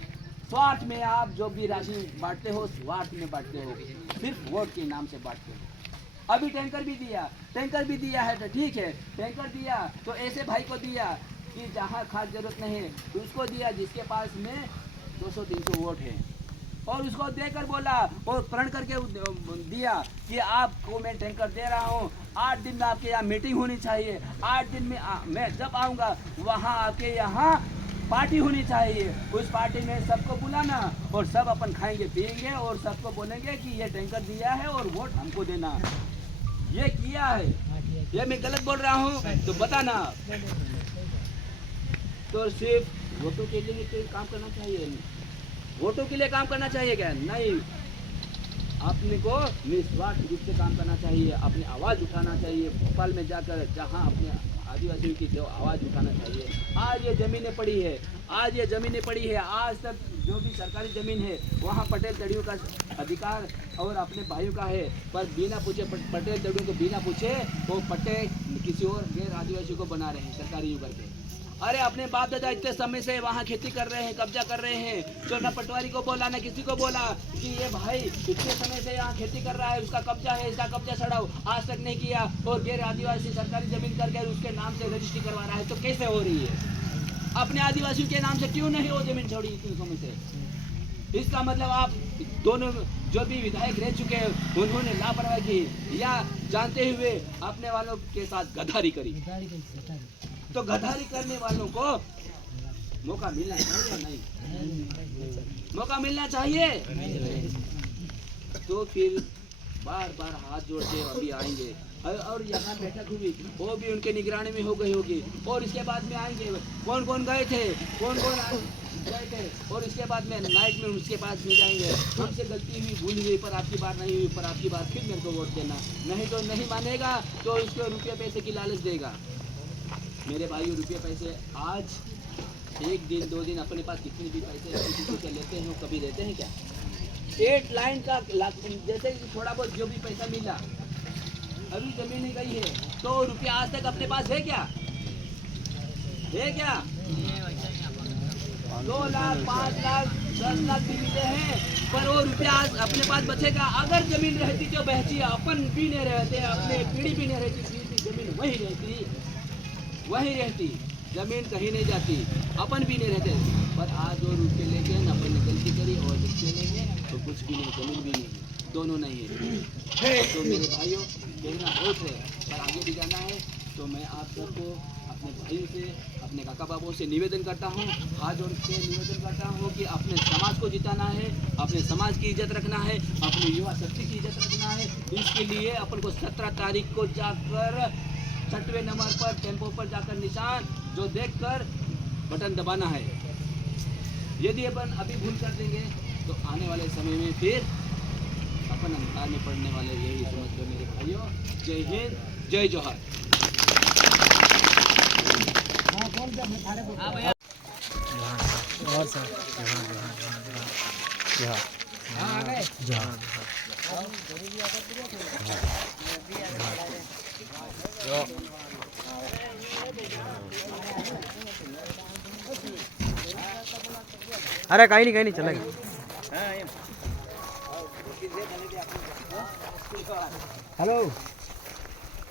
स्वार्थ में आप जो भी राशि बांटते हो, स्वार्थ में बांटते हो, सिर्फ वोट के नाम से बांटते हो। अभी टैंकर भी दिया है तो ठीक है, टैंकर दिया तो ऐसे भाई को दिया कि जहाँ खास जरूरत नहीं है, तो उसको दिया जिसके पास में 200-300 वोट है, और उसको देकर बोला और प्रण करके दिया कि आपको मैं टैंकर दे रहा हूँ, 8 दिन में आपके यहाँ मीटिंग होनी चाहिए, 8 दिन में मैं जब आऊँगा वहाँ आपके यहाँ पार्टी होनी चाहिए, उस पार्टी में सबको बुलाना और सब अपन खाएंगे पिएंगे और सबको बोलेंगे कि ये टैंकर दिया है और वोट हमको देना। ये किया है, ये मैं गलत बोल रहा हूँ तो बताना। तो सिर्फ वोटों के लिए कोई काम करना चाहिए, वोटों के लिए काम करना चाहिए क्या? नहीं, अपने को निस्वार्थ रूप से काम करना चाहिए, अपनी आवाज़ उठाना चाहिए। भोपाल में जाकर जहाँ अपने आदिवासियों की जो आवाज़ उठाना चाहिए। आज ये ज़मीनें पड़ी है, आज तक जो भी सरकारी ज़मीन है वहाँ पटेल तड़ियों का अधिकार और अपने भाइयों का है, पर बिना पूछे पटेल तड़ियों को बिना पूछे वो पटेल किसी और गैर आदिवासियों को बना रहे हैं सरकारी यू करके। अरे अपने बाप दादा इतने समय से वहाँ खेती कर रहे हैं, कब्जा कर रहे हैं, तो न पटवारी को बोला न किसी को बोला कि ये भाई इतने समय से यहाँ खेती कर रहा है, उसका कब्जा है, इसका कब्जा छड़ाओ, आज तक नहीं किया, और गैर आदिवासी सरकारी जमीन करके उसके नाम से रजिस्ट्री करवा रहा है, तो कैसे हो रही है? अपने आदिवासियों के नाम से क्यों नहीं वो जमीन छोड़ी इतने समय से? इसका मतलब आप दोनों जो भी विधायक रह चुके हैं उन्होंने लापरवाही की या जानते हुए अपने वालों के साथ गद्दारी करी। तो गद्दारी करने वालों को मौका मिलना चाहिए या नहीं? मौका मिलना चाहिए। तो फिर बार बार हाथ जोड़ के अभी आएंगे और यहाँ बैठक हुई वो भी उनके निगरानी में हो गई होगी, और इसके बाद में आएंगे कौन कौन गए थे, कौन कौन गए थे, और इसके बाद में नाइट में उसके पास में जाएंगे, हमसे गलती हुई भूल हुई पर आपकी बार नहीं हुई, पर आपकी बार फिर मेरे को वोट देना, नहीं तो नहीं मानेगा तो उसको रुपये पैसे की लालच देगा। मेरे भाई रुपये पैसे आज 1 दिन 2 दिन अपने पास कितने भी पैसे किसी से लेते हैं, वो कभी देते हैं क्या? 8 लाइन का जैसे थोड़ा बहुत जो भी पैसा मिला, अभी जमीन गई है तो रुपया आज तक अपने पास है क्या? है क्या? 2 लाख 5 लाख 10 लाख भी मिले हैं, पर वो रुपया आज अपने पास बचेगा? अगर जमीन रहती जो बहती, अपन भी नहीं रहते, अपने पीढ़ी भी नहीं रहती, जमीन वही रहती, जमीन कहीं नहीं जाती, अपन भी नहीं रहते, पर आज वो रुपये लेके अपन ने गलती करी और रुपये लेंगे तो कुछ भी नहीं, जमीन भी नहीं, दोनों नहीं है। तो मेरे भाइयों कहना बहुत है, पर आगे भी जाना है, तो मैं आप सबको अपने भाइयों से, अपने काका बाबू से निवेदन करता हूँ, हाथ जोड़ के निवेदन करता हूँ कि अपने समाज को जिताना है, अपने समाज की इज्जत रखना है, अपनी युवा शक्ति की इज्जत रखना है। इसके लिए अपन को 17 तारीख को जाकर 6वें नंबर पर टेम्पो पर जाकर निशान जो देखकर बटन दबाना है। यदि अपन अभी भूल कर देंगे तो आने वाले समय में फिर अपन अंधकार में पड़ने वाले, यही समझ लो मेरे भाइयों। जय हिंद, जय जोहार। और सर अरे कहीं नहीं चलेगा। हेलो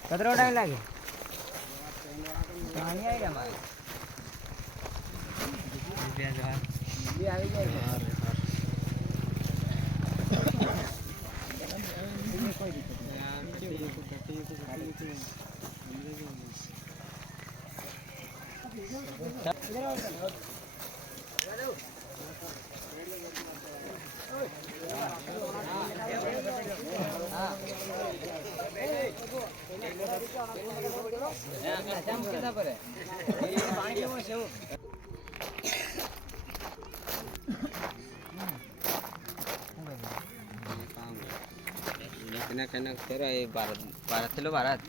कतरो टाइम लागे नहीं आएगा हमारे भी आ जाएगा kena kira barat lo barat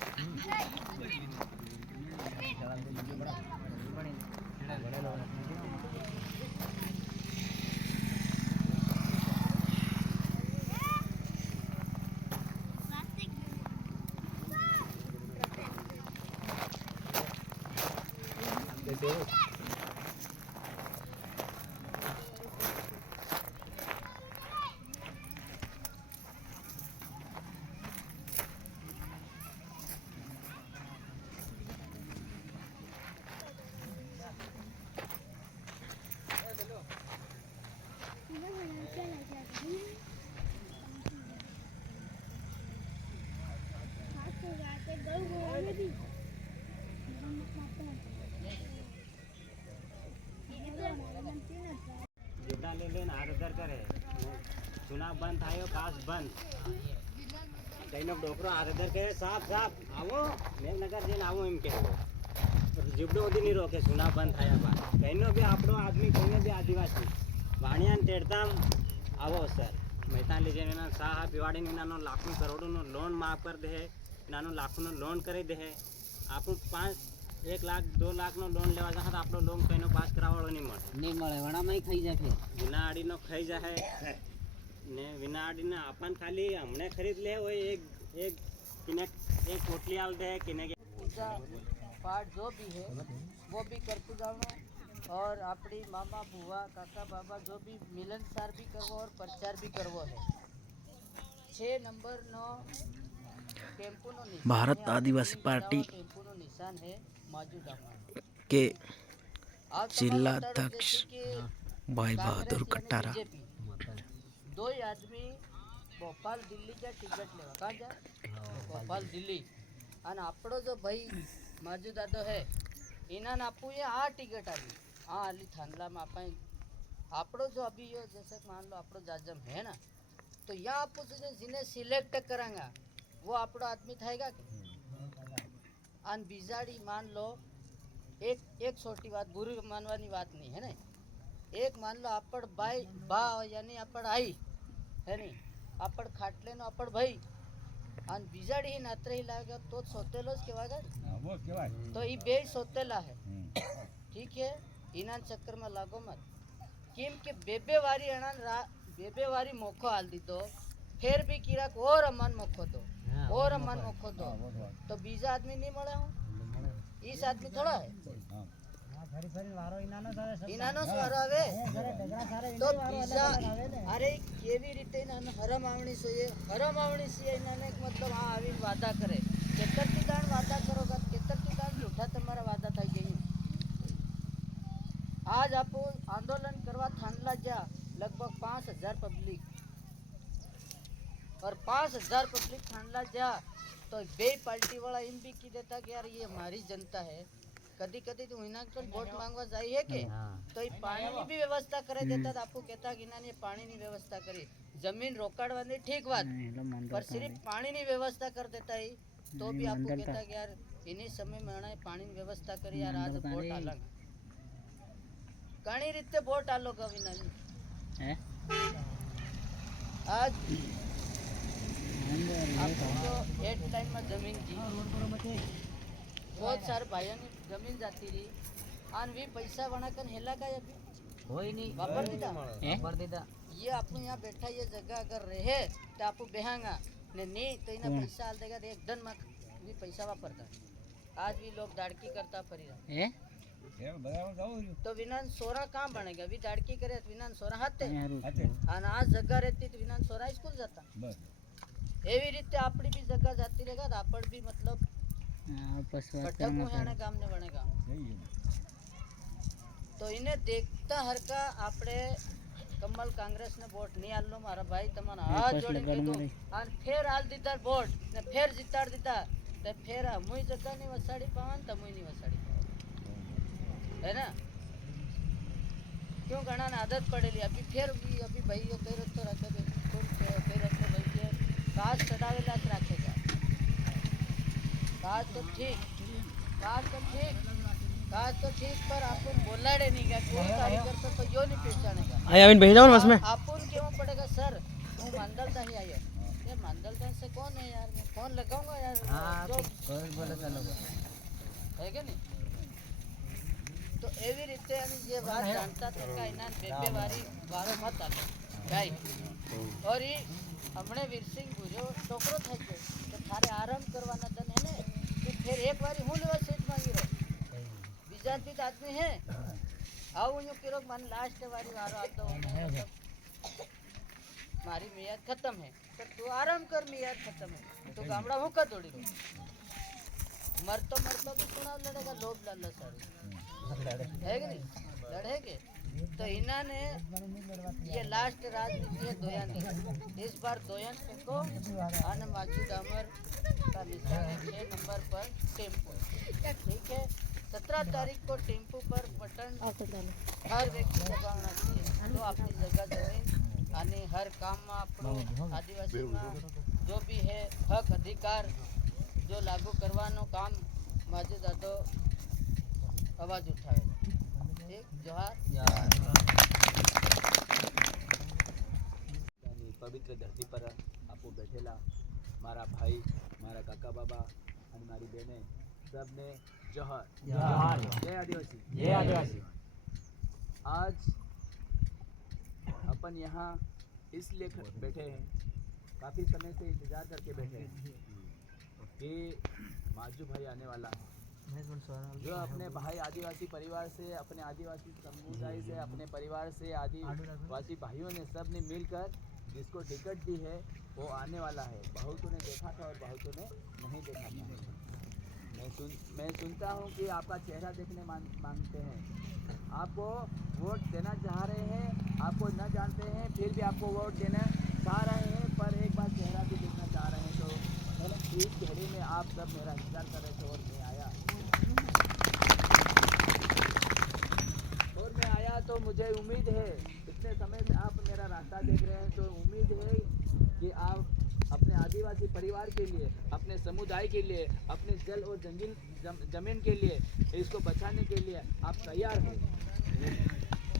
जितना ले लेन आदर करे चुनाव बंद थायो पास बंद कईनो डोकरो आदर करे साफ साफ आवो मेमनगर जेन आवो एम के जिबडो ओदी नहीं रोके चुनाव बंद थाया बात कईनो भी आपड़ो आदमी कईनो भी आदिवासी वाणियान तेड़ताम आवो सर मैता लीजे ना साहा पिवाड़ी नानो लाखों करोड़ों नो लोन माफ कर दे नानो लाखों नो लोन करे दे आपू 1 लाख 2 लाख नो लोन लेवा जहाँ तो आप लोग कहीं पास करावाड़ो नहीं मळे वणा में खाई जाए फिर बिना आड़ी नो खाई जाए ने बिना आड़ी ने अपन खाली हमने खरीद ले वो एक पोटली आल दे किने पूजा पाठ जो भी है वो भी करते जाओ और अपनी मामा बुआ काका बाबा जो भी मिलनसार भी करवो और प्रचार भी करवो है 6 नंबर 9 टेम्पो नो निशान भारत आदिवासी पार्टी टेम्पो नो निशान है मौजूदा के जिला अध्यक्ष भाई बहादुर कट्टारा दो ही आदमी भोपाल दिल्ली जा टिकट लेवा कहाँ जा भोपाल दिल्ली અને આપણો जो भाई माजू दादो है इन्हां आपू ये आ टिकट आली आली थांदला में आप आपड़ो जो अभी यो जैसे मान लो आपड़ो जाजम है ना तो यहाँ आपको जिन्हें सिलेक्ट करांगा वो आपड़ो आदमी थाएगा कि आन बिजाड़ी मान लो एक छोटी बात बुरी मानवानी बात नहीं है ना एक मान लो आपड़ बाई बा यानी आपड़ आई है नहीं आपड़ खाटले नो आपड़ भाई आन बिजाड़ी ही नात्रे ही लागा तो सोतेलोस केवागा वो केवाय तो ई बे सोतेला है ठीक है इनान चक्कर में लागो मत केम के बेबे वारी अणान बेबे वारी मोखो हाल दी दो फिर भी किराक और अमन मोखो दो और अमन मोखो दो तो बीजा आदमी नहीं मळे हूं इस आदमी थोड़ा है इनानो स्वारो आवे तो बीजा अरे केवी रीते इनानो हरम आवणी सोये हरम आवणी से इनाने मतलब आ आवीन वादा करे केतरती दाण वादा करोगा केतरती दाण झूठा तुम्हारा वादा થઈ ગઈ आज आप आंदोलन करवा थानला जा लगभग 5000 पब्लिक और 5000 पब्लिक थानला जा तो बे पार्टी वाला इन भी की देता कि यार ये हमारी जनता है कदी कदी तो इना को वोट मांगवा जाई है के तो ये पानी की भी व्यवस्था करे देता तो आपको कहता कि इन्होंने पानी की व्यवस्था करी जमीन रोकाड़वानी ठीक बात पर सिर्फ पानी की व्यवस्था कर देता है तो भी आपको कहता कि यार इन्हीं समय में पानी की व्यवस्था करी यार आज वोट अलग घणी रीते वोट आलो गविना आज आपको जो एट टाइम में जमीन की बहुत सारे भाइयों ने जमीन जाती रही आन भी पैसा बना कर हेला का अभी हो ही नहीं वापर दीदा ये आपको यहाँ बैठा ये जगह अगर रहे तो आपको बेहांगा नहीं तो इन्हें पैसा हाल देगा तो एक दन में भी पैसा वापरता आज भी लोग दाड़की करता फरी रहा तो विनान सोरा कहाँ बनेगा अभी दाड़की करे तो विनान सोरा हाथे और आज जगह रहती तो विनान सोरा स्कूल जाता એવી રીતે આપણી બી જગા જાતી રહેગા તો આપણ બી मतलब भटकू है ने गाम ने बने गाम तो इन्हें देखता हर का आपने कमल कांग्रेस ने वोट नहीं आलो मारा भाई तमन हाथ जोड़ी के दो और फिर आल दीता वोट ने फिर जिताड़ दीता ते फिर मुई जगह नहीं वसाड़ी पावन त मुई नहीं वसाड़ी पावन है ना क्यों गणा ने आदत पड़ेली अभी भाई यो कई रस्तो रखे बे कई रस्तो भाई के काज चढ़ावेला राखेगा काज तो ठीक पर आपन बोलाड़े नहीं का कोई कार्यकर्ता तो यो नहीं पहचानेगा अमिन भेज जाओ बस में आपन क्यों पड़ेगा सर तू मांदलता ही आया ये मांदलता से कौन है यार मैं फोन लगाऊंगा यार हां कोई बोले चलो है कि नहीं तो एवी रीते आणि ये बात जानता तो का इना बेबे वारी वारो मत आलो भाई और ये हमने वीरसिंह गुजो टोकरो થાય છે તો થારે આરામ કરવાના તને હે ને તું ફેર એક વારી હું લેવા સીટ માંગી રહ્યો બીજા બીજ આદમી હે આવું યો કિરો मन लास्ट वारी वारो आतो मारी मियाद खत्म है तो तू आराम कर मियाद खत्म है तो गामड़ा हूं का तोड़ी रो मरतो भी सुनाव लड़ेगा लोभ लाला सारी है कि नहीं लड़ेगे तो इन्हों ने ये लास्ट राजनीति है दोयन इस बार दोयन को आने माजिद अमर का निशान 6 नंबर पर टेम्पो ठीक है 17 तारीख को टेम्पो पर बटन हर व्यक्ति दबाना चाहिए तो अपनी जगह जमीन आने हर काम में अपनो आदिवासी में जो भी है हक अधिकार जो लागू करवानो काम माजिद दादो आवाज उठावे ठीक जोहार पवित्र धरती पर आपको बैठेला मारा भाई मारा काका बाबा और मारी बहने सबने जोहार जय आदिवासी आज अपन यहाँ इसलिए बैठे हैं काफ़ी समय से इंतज़ार करके बैठे हैं कि माजू भाई आने वाला है जो अपने भाई आदिवासी परिवार से अपने आदिवासी समुदाय से अपने परिवार से आदिवासी भाइयों ने सब ने मिलकर जिसको टिकट दी है वो आने वाला है। बहुतों ने देखा था और बहुतों ने नहीं देखा था। मैं सुनता हूँ कि आपका चेहरा देखने मांगते हैं, आपको वोट देना चाह रहे हैं, आपको न जानते हैं फिर भी आपको वोट देना चाह रहे हैं, पर एक बार चेहरा भी देखना चाह रहे हैं। तो इस घड़ी में आप सब मेरा इंतजार कर रहे थे और मैं आया तो मुझे उम्मीद है इतने समय से आप मेरा रास्ता देख रहे हैं तो उम्मीद है कि आप अपने आदिवासी परिवार के लिए, अपने समुदाय के लिए, अपने जल और जमीन के लिए, इसको बचाने के लिए आप तैयार हैं।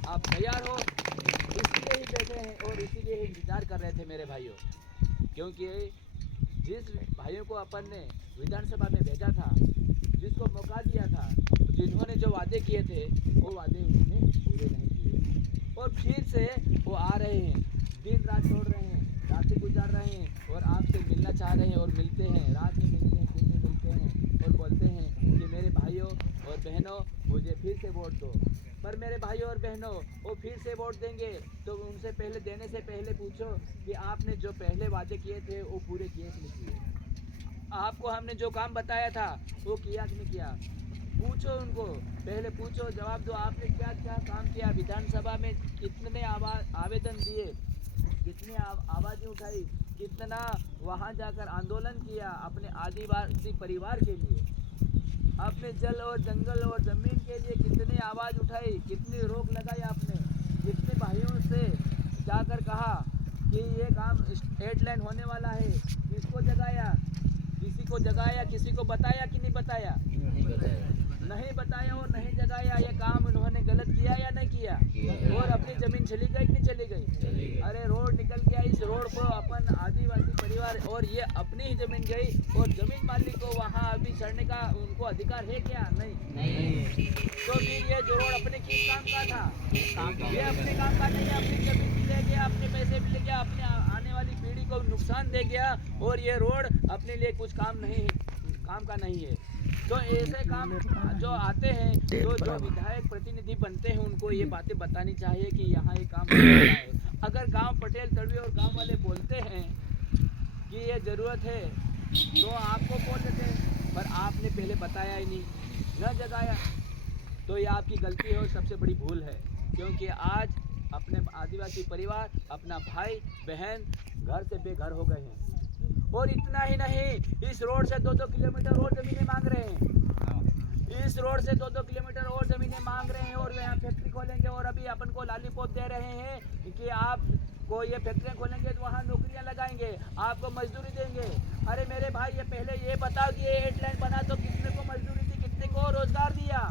आप तैयार हो इसलिए ही बैठे हैं और इसीलिए ही इंतजार कर रहे थे मेरे भाइयों, क्योंकि जिस भाइयों को अपन ने विधानसभा में भेजा था, जिसको मौका दिया था, जिन्होंने जो वादे किए थे वो वादे उन्होंने पूरे नहीं किए और फिर से वो आ रहे हैं, दिन रात छोड़ रहे हैं, रातें गुजार रहे हैं और आपसे मिलना चाह रहे हैं और मिलते हैं, रात में मिलते हैं, दिन में मिलते हैं और बोलते हैं कि मेरे भाइयों और बहनों मुझे फिर से वोट दो। पर मेरे भाइयों और बहनों वो फिर से वोट देंगे तो उनसे पहले देने से पहले पूछो कि आपने जो पहले वादे किए थे वो पूरे किए कि नहीं किए, आपको हमने जो काम बताया था वो किया कि नहीं किया। पूछो उनको, पहले पूछो, जवाब दो, आपने क्या क्या काम किया, विधानसभा में कितने आवेदन दिए, कितनी आवाज़ें उठाई, कितना वहाँ जाकर आंदोलन किया अपने आदिवासी परिवार के लिए, अपने जल और जंगल और ज़मीन के लिए कितनी आवाज़ उठाई, कितनी रोक लगाई आपने, कितने भाइयों से जाकर कहा कि ये काम हेडलाइन होने वाला है, किसको जगाया, किसी को जगाया, किसी को बताया कि नहीं बताया, नहीं बताया और नहीं जगाया। ये काम उन्होंने गलत किया या नहीं किया, और अपनी जमीन चली गई कि नहीं चली गई। अरे रोड निकल गया, इस रोड को अपन आदिवासी परिवार और ये अपनी ही जमीन गई और जमीन मालिक को वहाँ अभी चढ़ने का उनको अधिकार है क्या? नहीं। तो फिर ये जो रोड अपने किस काम का था, ये अपने काम का नहीं है, अपनी जमीन भी ले गया, अपने पैसे भी ले गया, अपने आने वाली पीढ़ी को नुकसान दे गया और ये रोड अपने लिए कुछ काम का नहीं है। तो ऐसे काम जो आते हैं, तो जो विधायक प्रतिनिधि बनते हैं उनको ये बातें बतानी चाहिए कि यहाँ ये काम हो रहा है। अगर गांव पटेल तड़वी और गांव वाले बोलते हैं कि ये ज़रूरत है तो आपको बोल देते, पर आपने पहले बताया ही नहीं, न जगाया, तो ये आपकी गलती है और सबसे बड़ी भूल है। क्योंकि आज अपने आदिवासी परिवार, अपना भाई बहन घर से बेघर हो गए हैं। और इतना ही नहीं, इस रोड से 2-2 किलोमीटर और ज़मीनें मांग रहे हैं। इस रोड से 2-2 किलोमीटर और ज़मीनें मांग रहे हैं और यहाँ फैक्ट्री खोलेंगे और अभी अपन को लॉलीपॉप दे रहे हैं कि आपको ये फैक्ट्रियाँ खोलेंगे तो वहाँ नौकरियाँ लगाएंगे, आपको मजदूरी देंगे। अरे मेरे भाई, ये पहले ये बताओ कि ये हेडलाइन बना तो कितने को मजदूरी दी, कितने को रोजगार दिया?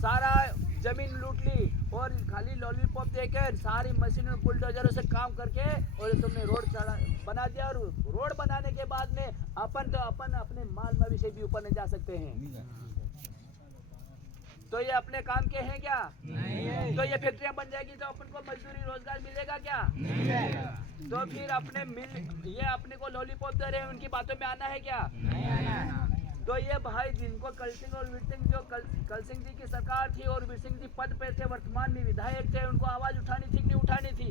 सारा जमीन लूट ली और खाली लॉलीपॉप देकर सारी मशीनों बुलडोजरों से काम करके और तुमने रोड बना दिया। और रोड बनाने के बाद में अपन अपने माल मवेशी भी ऊपर नहीं जा सकते हैं। तो ये अपने काम के हैं क्या? नहीं। तो ये फैक्ट्रियां बन जाएगी तो अपन को मजदूरी रोजगार मिलेगा क्या? नहीं। तो फिर ये अपने को लॉलीपॉप दे रहे हैं, उनकी बातों में आना है क्या? नहीं आना। तो ये भाई जिनको कलसिंह और वीरसिंह, जो कलसिंह जी की सरकार थी और वीरसिंह जी पद पे थे, वर्तमान में विधायक थे, उनको आवाज उठानी थी कि नहीं उठानी थी?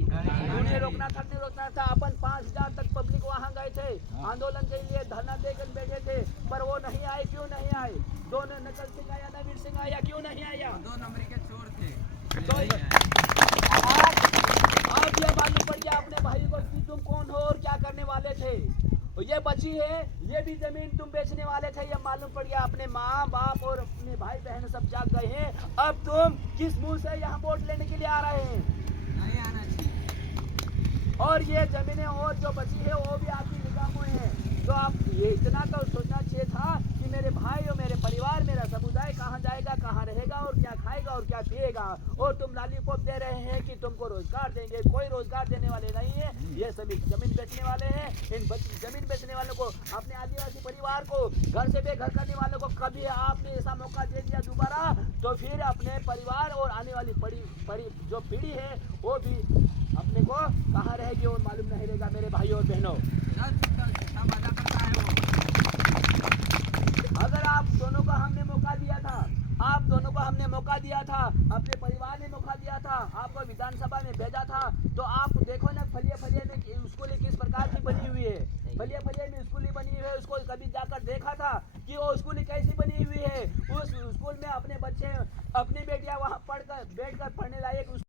उन्हें रोकना था कि नहीं रोकना था? अपन 5000 तक पब्लिक वहाँ गए थे, आंदोलन के लिए धरना देकर बैठे थे, पर वो नहीं आए। क्यों नहीं आए? दोनों न कलसिंह आया न वीरसिंह आया, क्यों नहीं आया? 2 नंबर के चोर थे। तो आप ये मालूम पड़ गया अपने भाई को कि तुम कौन हो और क्या करने वाले थे। ये बची है, ये भी जमीन तुम बेचने वाले थे, ये मालूम पड़ गया। अपने माँ बाप और अपने भाई बहन सब जाग गए हैं। अब तुम किस मुंह से यहाँ वोट लेने के लिए आ रहे हैं? नहीं आना चाहिए। और ये जमीनें और जो बची है वो भी आपकी निगाहों में है। तो आप ये इतना तो सोचना चाहिए था कि मेरे भाई और मेरे परिवार, मेरा समुदाय कहाँ जाएगा, कहाँ रहेगा और क्या खाएगा और क्या पिएगा। और तुम लॉलीपॉप दे रहे हैं कि तुमको रोजगार देंगे, कोई रोजगार देने वाले नहीं है। ये सभी जमीन बेचने वाले हैं। इन जमीन बेचने वालों को, अपने आदिवासी परिवार को घर से बेघर करने वालों को कभी आपने ऐसा मौका दे दिया दोबारा, तो फिर अपने परिवार और आने वाली जो पीढ़ी है वो भी अपने को कहाँ रहेगी और मालूम नहीं रहेगा। मेरे भाई और बहनों, अगर आप दोनों को हमने मौका दिया था, अपने परिवार ने मौका दिया था, आपको विधानसभा में भेजा था, तो आप देखो ना फलिया में स्कूल किस प्रकार की बनी हुई है। फलिया में स्कूल बनी हुई है, उसको कभी जाकर देखा था कि वो स्कूल कैसी बनी हुई है? उस स्कूल में अपने बच्चे, अपनी बेटियां वहाँ बैठकर पढ़ने लायक स्कूल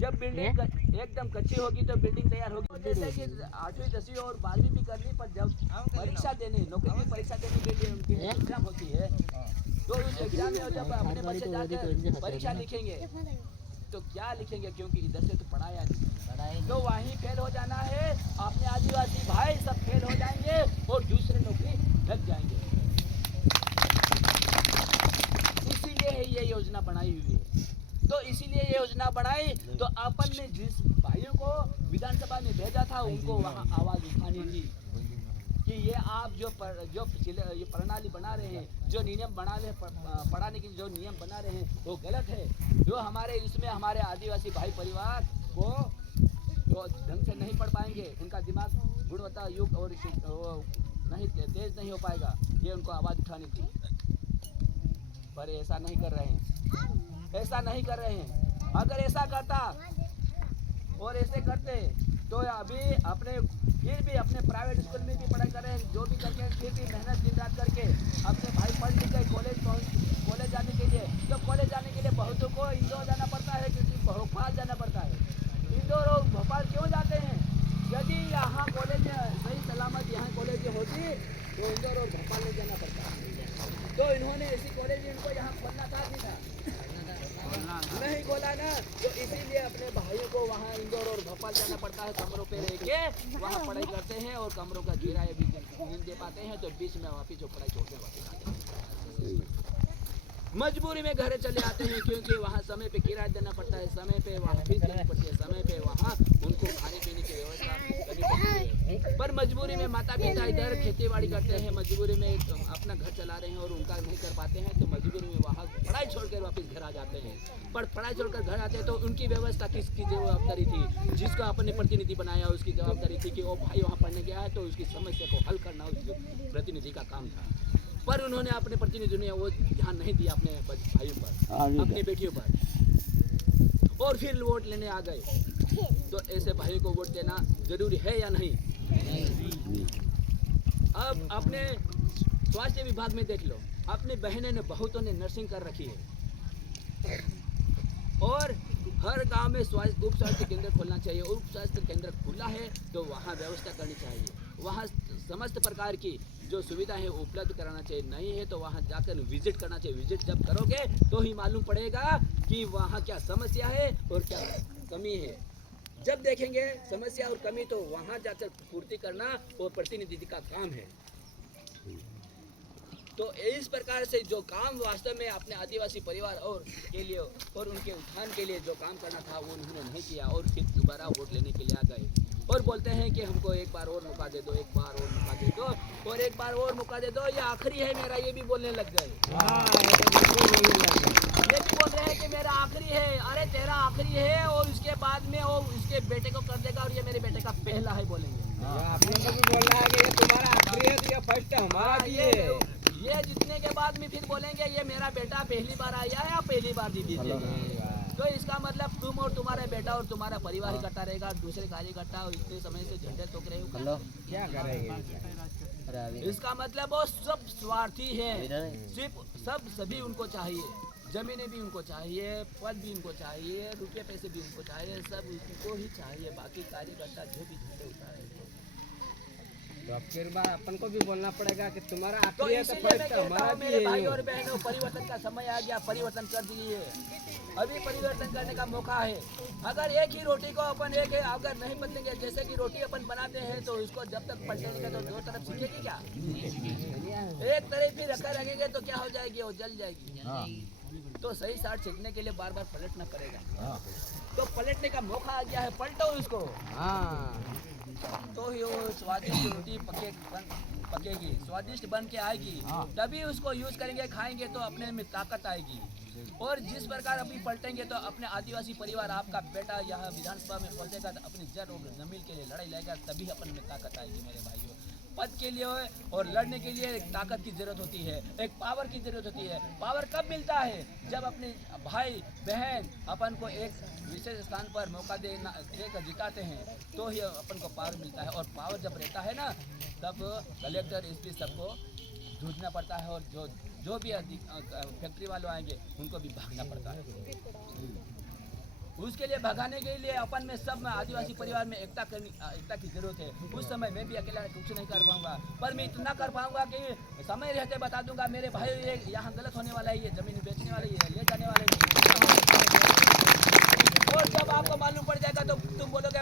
जब बिल्डिंग एकदम कच्ची होगी तो बिल्डिंग तैयार होगी। जैसे कि 8वीं 10वीं और 12वीं भी करनी, पर जब परीक्षा देने, नौकरी की परीक्षा देने के लिए उनकी एग्जाम होती है, तो उस एग्जाम में जब अपने बच्चे जाकर परीक्षा लिखेंगे तो क्या लिखेंगे, क्योंकि इधर से तो पढ़ाया नहीं, तो वहीं फेल हो जाना है। अपने आदिवासी भाई सब फेल हो जाएंगे और दूसरे नौकरी लग जाएंगे। इसीलिए ये योजना बनाई हुई है। तो इसीलिए ये योजना बनाई, तो अपन ने जिस भाइयों को विधानसभा में भेजा था उनको वहाँ आवाज उठानी थी कि ये आप जो ये प्रणाली बना रहे हैं, जो नियम बना रहे हैं, पढ़ाने के जो नियम बना रहे हैं वो गलत है। जो हमारे इसमें हमारे आदिवासी भाई परिवार को तो ढंग से नहीं पढ़ पाएंगे, उनका दिमाग गुणवत्ता युक्त और नहीं तेज नहीं हो पाएगा, ये उनको आवाज़ उठानी थी। पर ऐसा नहीं कर रहे हैं, ऐसा नहीं कर रहे हैं। अगर ऐसा करता और ऐसे करते तो अभी अपने फिर भी अपने प्राइवेट स्कूल में भी पढ़ाई कर रहे हैं, जो भी करके फिर भी मेहनत दिन रात करके अपने भाई पढ़ लिख गए कॉलेज जाने के लिए। तो कॉलेज जाने के लिए बहुतों को इंदौर जाना पड़ता है, क्योंकि भोपाल जाना पड़ता है। इंदौर और भोपाल क्यों जाते हैं? यदि यहाँ कॉलेज सही सलामत यहाँ कॉलेज होती तो इंदौर और भोपाल में जाना पड़ता है। तो इन्होंने ऐसी कॉलेज इनको यहाँ खोलना था नहीं था, नहीं खोला ना, तो इसीलिए अपने भाइयों को वहाँ इंदौर और भोपाल जाना पड़ता है। कमरों पे रह के वहाँ पढ़ाई करते हैं और कमरों का किराया भी नहीं दे पाते हैं, तो बीच में वापिस जो पढ़ाई छोड़ते वापिस आते हैं। मजबूरी में घरे चले आते हैं, क्योंकि वहाँ समय पे किराया देना पड़ता है, समय पे वहाँ फीस देनी पड़ती है, समय पे वहाँ उनको खाने पीने की व्यवस्था करनी पड़ती है। पर मजबूरी में माता पिता इधर खेती बाड़ी करते हैं, मजबूरी में अपना घर चला रहे हैं और उनका नहीं कर पाते हैं, तो मजबूरी में वहाँ पढ़ाई छोड़कर वापस घर आ जाते हैं। पर पढ़ाई छोड़कर घर आते हैं तो उनकी व्यवस्था किसकी जवाबदारी थी? जिसको अपने प्रतिनिधि बनाया उसकी जवाबदारी थी कि वो भाई वहाँ पढ़ने गया है तो उसकी समस्या को हल करना उसके प्रतिनिधि का काम था। पर उन्होंने अपने प्रतिनिधि ने वो ध्यान नहीं दिया अपने भाइयों पर, अपनी बेटियों पर, और फिर वोट लेने आ गए। तो ऐसे भाइयों को वोट देना जरूरी है या नहीं? अब अपने स्वास्थ्य विभाग में देख लो, अपनी बहनें ने बहुतों ने नर्सिंग कर रखी है और हर गांव में उप स्वास्थ्य केंद्र खोलना चाहिए। उप स्वास्थ्य केंद्र खुला है तो वहाँ व्यवस्था करनी चाहिए, वहाँ समस्त प्रकार की जो सुविधा है उपलब्ध कराना चाहिए। नहीं है तो वहाँ जाकर विजिट करना चाहिए। विजिट जब करोगे तो ही मालूम पड़ेगा कि वहाँ क्या समस्या है और क्या कमी है। जब देखेंगे समस्या और कमी तो वहाँ जाकर पूर्ति करना वो प्रतिनिधि का काम है। तो इस प्रकार से जो काम वास्तव में अपने आदिवासी परिवार और के लिए और उनके उत्थान के लिए जो काम करना था वो उन्होंने नहीं किया और फिर दोबारा वोट लेने के लिए आ गए और बोलते हैं कि हमको एक बार और मौका दे दो, एक बार और मौका दे दो और एक बार और मौका दे दो, ये आखिरी है मेरा, ये भी बोलने लग गए। ये भी बोल रहे हैं कि मेरा आखिरी है। अरे तेरा आखिरी है और उसके बाद में वो इसके बेटे को कर देगा और ये मेरे बेटे का पहला है बोलेंगे। आपने कभी बोलना है कि ये तुम्हारा आखिरी है तो ये फर्स्ट है हमारा भी है। ये जितने के बाद में फिर बोलेंगे ये मेरा बेटा पहली बार आया है या पहली बार दीदी देगा। तो इसका मतलब तुम और तुम्हारा बेटा और तुम्हारा परिवार ही करता रहेगा, दूसरे कार्यकर्ता और इतने समय से झंडे टोक रहे हो, क्या करेंगे? इसका मतलब वो सब स्वार्थी है। सिर्फ सभी उनको चाहिए, जमीनें भी उनको चाहिए, पद भी उनको चाहिए, रुपये पैसे भी उनको चाहिए, सब उनको ही चाहिए। बाकी कार्यकर्ता जो भी झंडे उठाए तो अब फिर बार अपन को भी बोलना पड़ेगा कि तुम्हारा तो आखिरी है तो इसीलिए फर्स्ट मैं है कहता हमारा हूँ भी मेरे भाई है। और बहनों, परिवर्तन का समय आ गया, परिवर्तन कर दीजिए। अभी परिवर्तन करने का मौका है। अगर एक ही रोटी को अपन अगर नहीं बदलेंगे, जैसे कि रोटी अपन बनाते हैं तो इसको जब तक पलटेंगे तो दो तरफ सीखेगी क्या? एक तरफ ही रखा रहेंगे तो क्या हो जाएगी? वो जल जाएगी। तो सही साथ सीखने के लिए बार बार पलटना पड़ेगा। तो पलटने का मौका आ गया है, पलटो इसको। तो ही वो स्वादिष्ट रोटी पकेगी, स्वादिष्ट बन के आएगी, तभी उसको यूज करेंगे, खाएंगे तो अपने में ताकत आएगी। और जिस प्रकार अभी पलटेंगे तो अपने आदिवासी परिवार, आपका बेटा यहाँ विधानसभा में पहुंचेगा तो अपनी जड़ और जमीन के लिए लड़ाई लड़ेगा, तभी अपन में ताकत आएगी। मेरे भाइयों, पद के लिए और लड़ने के लिए एक ताकत की जरूरत होती है, एक पावर की जरूरत होती है। पावर कब मिलता है? जब अपने भाई बहन अपन को एक विशेष स्थान पर मौका देकर जिताते हैं तो ही अपन को पावर मिलता है। और पावर जब रहता है ना, तब कलेक्टर एसपी सबको जूझना पड़ता है और जो भी फैक्ट्री वाले आएंगे उनको भी भागना पड़ता है। उसके लिए भगाने के लिए अपन में सब आदिवासी परिवार में एकता की जरूरत है। उस समय मैं भी अकेला कुछ नहीं कर पाऊंगा, पर मैं इतना कर पाऊंगा कि समय रहते बता दूंगा मेरे भाई ये यहाँ गलत होने वाला है, ये जमीन बेचने वाले, ये ले जाने वाले।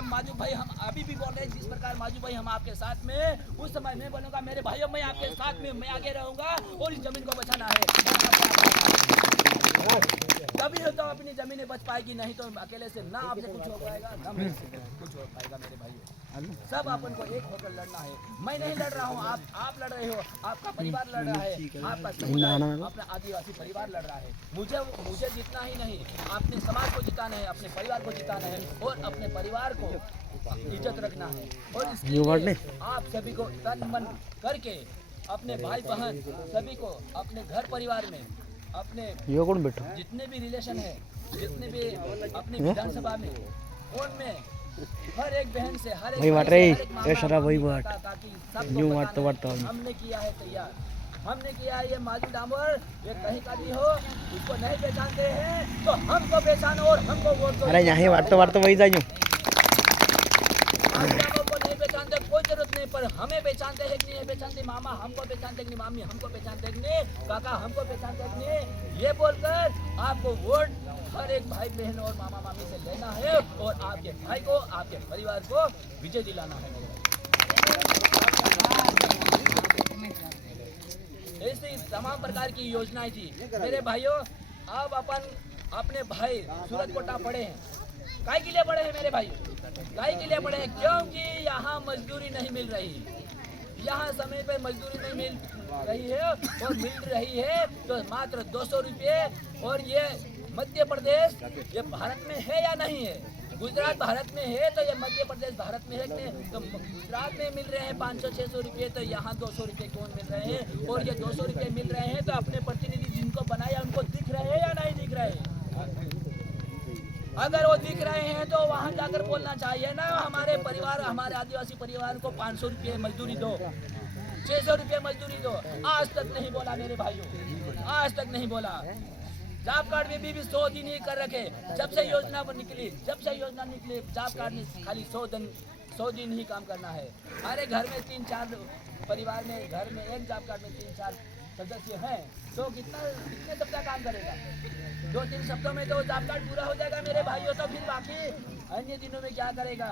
माजू भाई हम अभी भी बोल रहे हैं, जिस प्रकार माजू भाई हम आपके साथ में, उस समय मैं बोलूंगा मेरे भाइयों मैं आपके साथ में मैं आगे रहूंगा और इस जमीन को बचाना है। तभी तो अपनी जमीनें बच पाएगी, नहीं तो अकेले से ना आपसे कुछ हो पाएगा ना मेरे से कुछ हो पाएगा। मेरे भाइयों सब अपन को एक होकर लड़ना है। मैं नहीं लड़ रहा हूँ, आप लड़ रहे हो, आपका परिवार लड़ रहा है, आपका समुदाय अपना आदिवासी परिवार लड़ रहा है। मुझे जीतना ही नहीं, अपने समाज को जिताना है, अपने परिवार को जिताना है और अपने परिवार को इज्जत रखना है। और इसके लिए आप सभी को तन मन करके अपने भाई बहन सभी को अपने घर परिवार में अपने जितने भी रिलेशन है, जितने भी अपनी विधानसभा में उनमें हर एक बहन से हर एक हमने किया है तैयार, हमने किया है। ये माजू डामर ये कहीं का भी हो, उसको नहीं पहचानते हैं तो हमको पहचानो और हमको वोट दो। अरे यहाँ वार्ता वही जाइयो को नहीं पहचानते कोई जरूरत नहीं, पर हमें पहचानते हैं कि नहीं पहचानते, मामा हमको पहचानते कि नहीं, मामी हमको पहचानते कि नहीं, काका हमको पहचानते कि नहीं, ये बोलकर आपको वोट हर एक भाई बहन और मामा मामी से लेना है और आपके भाई को आपके परिवार को विजय दिलाना है। ऐसी तमाम प्रकार की योजनाएं थी मेरे भाइयों। अब अपन अपने भाई सूरज कोटा पड़े हैं, काय के लिए पड़े हैं मेरे भाई, काय के लिए पड़े हैं? क्योंकि यहाँ मजदूरी नहीं मिल रही, यहाँ समय पे मजदूरी नहीं मिल रही है और मिल रही है तो मात्र 200 रुपये। और ये मध्य प्रदेश ये भारत में है या नहीं है? गुजरात भारत में है तो ये मध्य प्रदेश भारत में है कि नहीं? तो गुजरात में मिल रहे हैं 500-600 रुपये, तो यहाँ 200 रुपये कौन मिल रहे हैं? और ये 200 रुपये मिल रहे हैं तो अपने प्रतिनिधि जिनको बनाया उनको दिख रहे हैं या नहीं दिख रहे हैं? अगर वो दिख रहे हैं तो वहाँ जाकर बोलना चाहिए ना, हमारे परिवार हमारे आदिवासी परिवार को 500 रुपये मजदूरी दो, 600 रुपये मजदूरी दो। आज तक नहीं बोला मेरे भाइयों, आज तक नहीं बोला। जॉब कार्ड में भी 100 दिन ही कर रखे, जब से योजना निकली जॉब कार्ड में खाली 100 दिन ही काम करना है। हमारे घर में 3-4 परिवार में घर में एक जॉब कार्ड में 3-4 सदस्य हैं तो कितने सप्ताह काम करेगा? 2-3 सप्ताह में तो जॉब कार्ड पूरा हो जाएगा मेरे भाइयों। तो फिर बाकी अन्य दिनों में क्या करेगा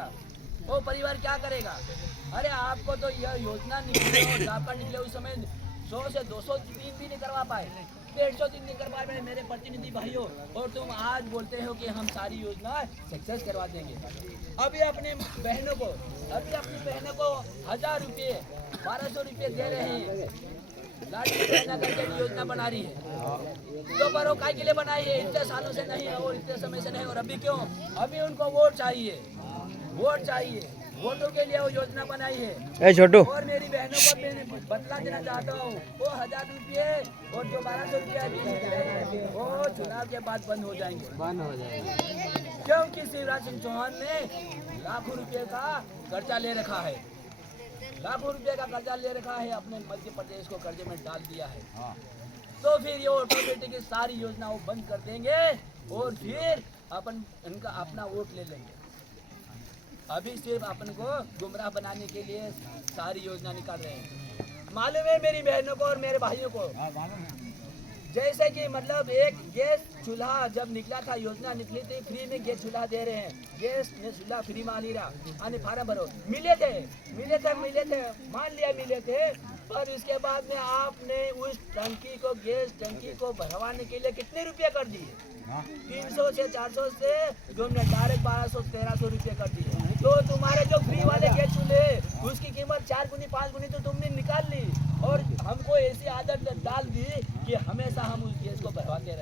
वो परिवार, क्या करेगा? अरे आपको तो यह योजना निकले और जॉब कार्ड निकले उस समय 100 से 200 दिन भी नहीं करवा पाए, 150 दिन नहीं करवा पाए मेरे प्रतिनिधि भाइयों, और तुम आज बोलते हो कि हम सारी योजना सक्सेस करवा देंगे। अभी अपनी बहनों को 1000 रुपये 1200 रुपये दे रहे हैं, लाडली बहना करके योजना बना रही है। तो पर वो काय के लिए बनाई है? इतने सालों से नहीं है और इतने समय से नहीं। और अभी क्यों? अभी उनको वोट चाहिए, वोटों के लिए वो योजना बनाई है। छोटू और मेरी बहनों को मैं बतला देना चाहता हूँ, वो 1000 रुपये और जो 1200 रुपये वो चुनाव के बाद बंद हो जाएंगे, क्योंकि शिवराज सिंह चौहान ने लाखों रुपये का कर्जा ले रखा है, लाखों रुपये का कर्जा ले रखा है, अपने मध्य प्रदेश को कर्जे में डाल दिया है। तो फिर ये ऑटोमेटिक सारी योजना वो बंद कर देंगे और फिर अपन इनका अपना वोट ले लेंगे। अभी सिर्फ अपन को गुमराह बनाने के लिए सारी योजना निकाल रहे हैं। मालूम है मेरी बहनों को और मेरे भाइयों को, जैसे कि मतलब एक गैस चूल्हा जब निकला था, योजना निकली थी फ्री में गैस चूल्हा दे रहे हैं, गैस में चूल्हा फ्री मान ही रहा आने फार्म भरो, मिले थे मान लिया मिले थे। पर इसके बाद में आपने उस टंकी को गैस टंकी को भरवाने के लिए कितने रुपये कर दिए? 300 से 400 से तुमने डायरेक्ट 1200-1300 रुपये कर दिए। तो तुम्हारे जो फ्री वाले गैस चूल्हे उसकी कीमत 4 गुनी 5 गुनी तो तुमने निकाल ली और हमको ऐसी आदत डाल दी कि हमेशा हम उस गैस को भरवाते रहे।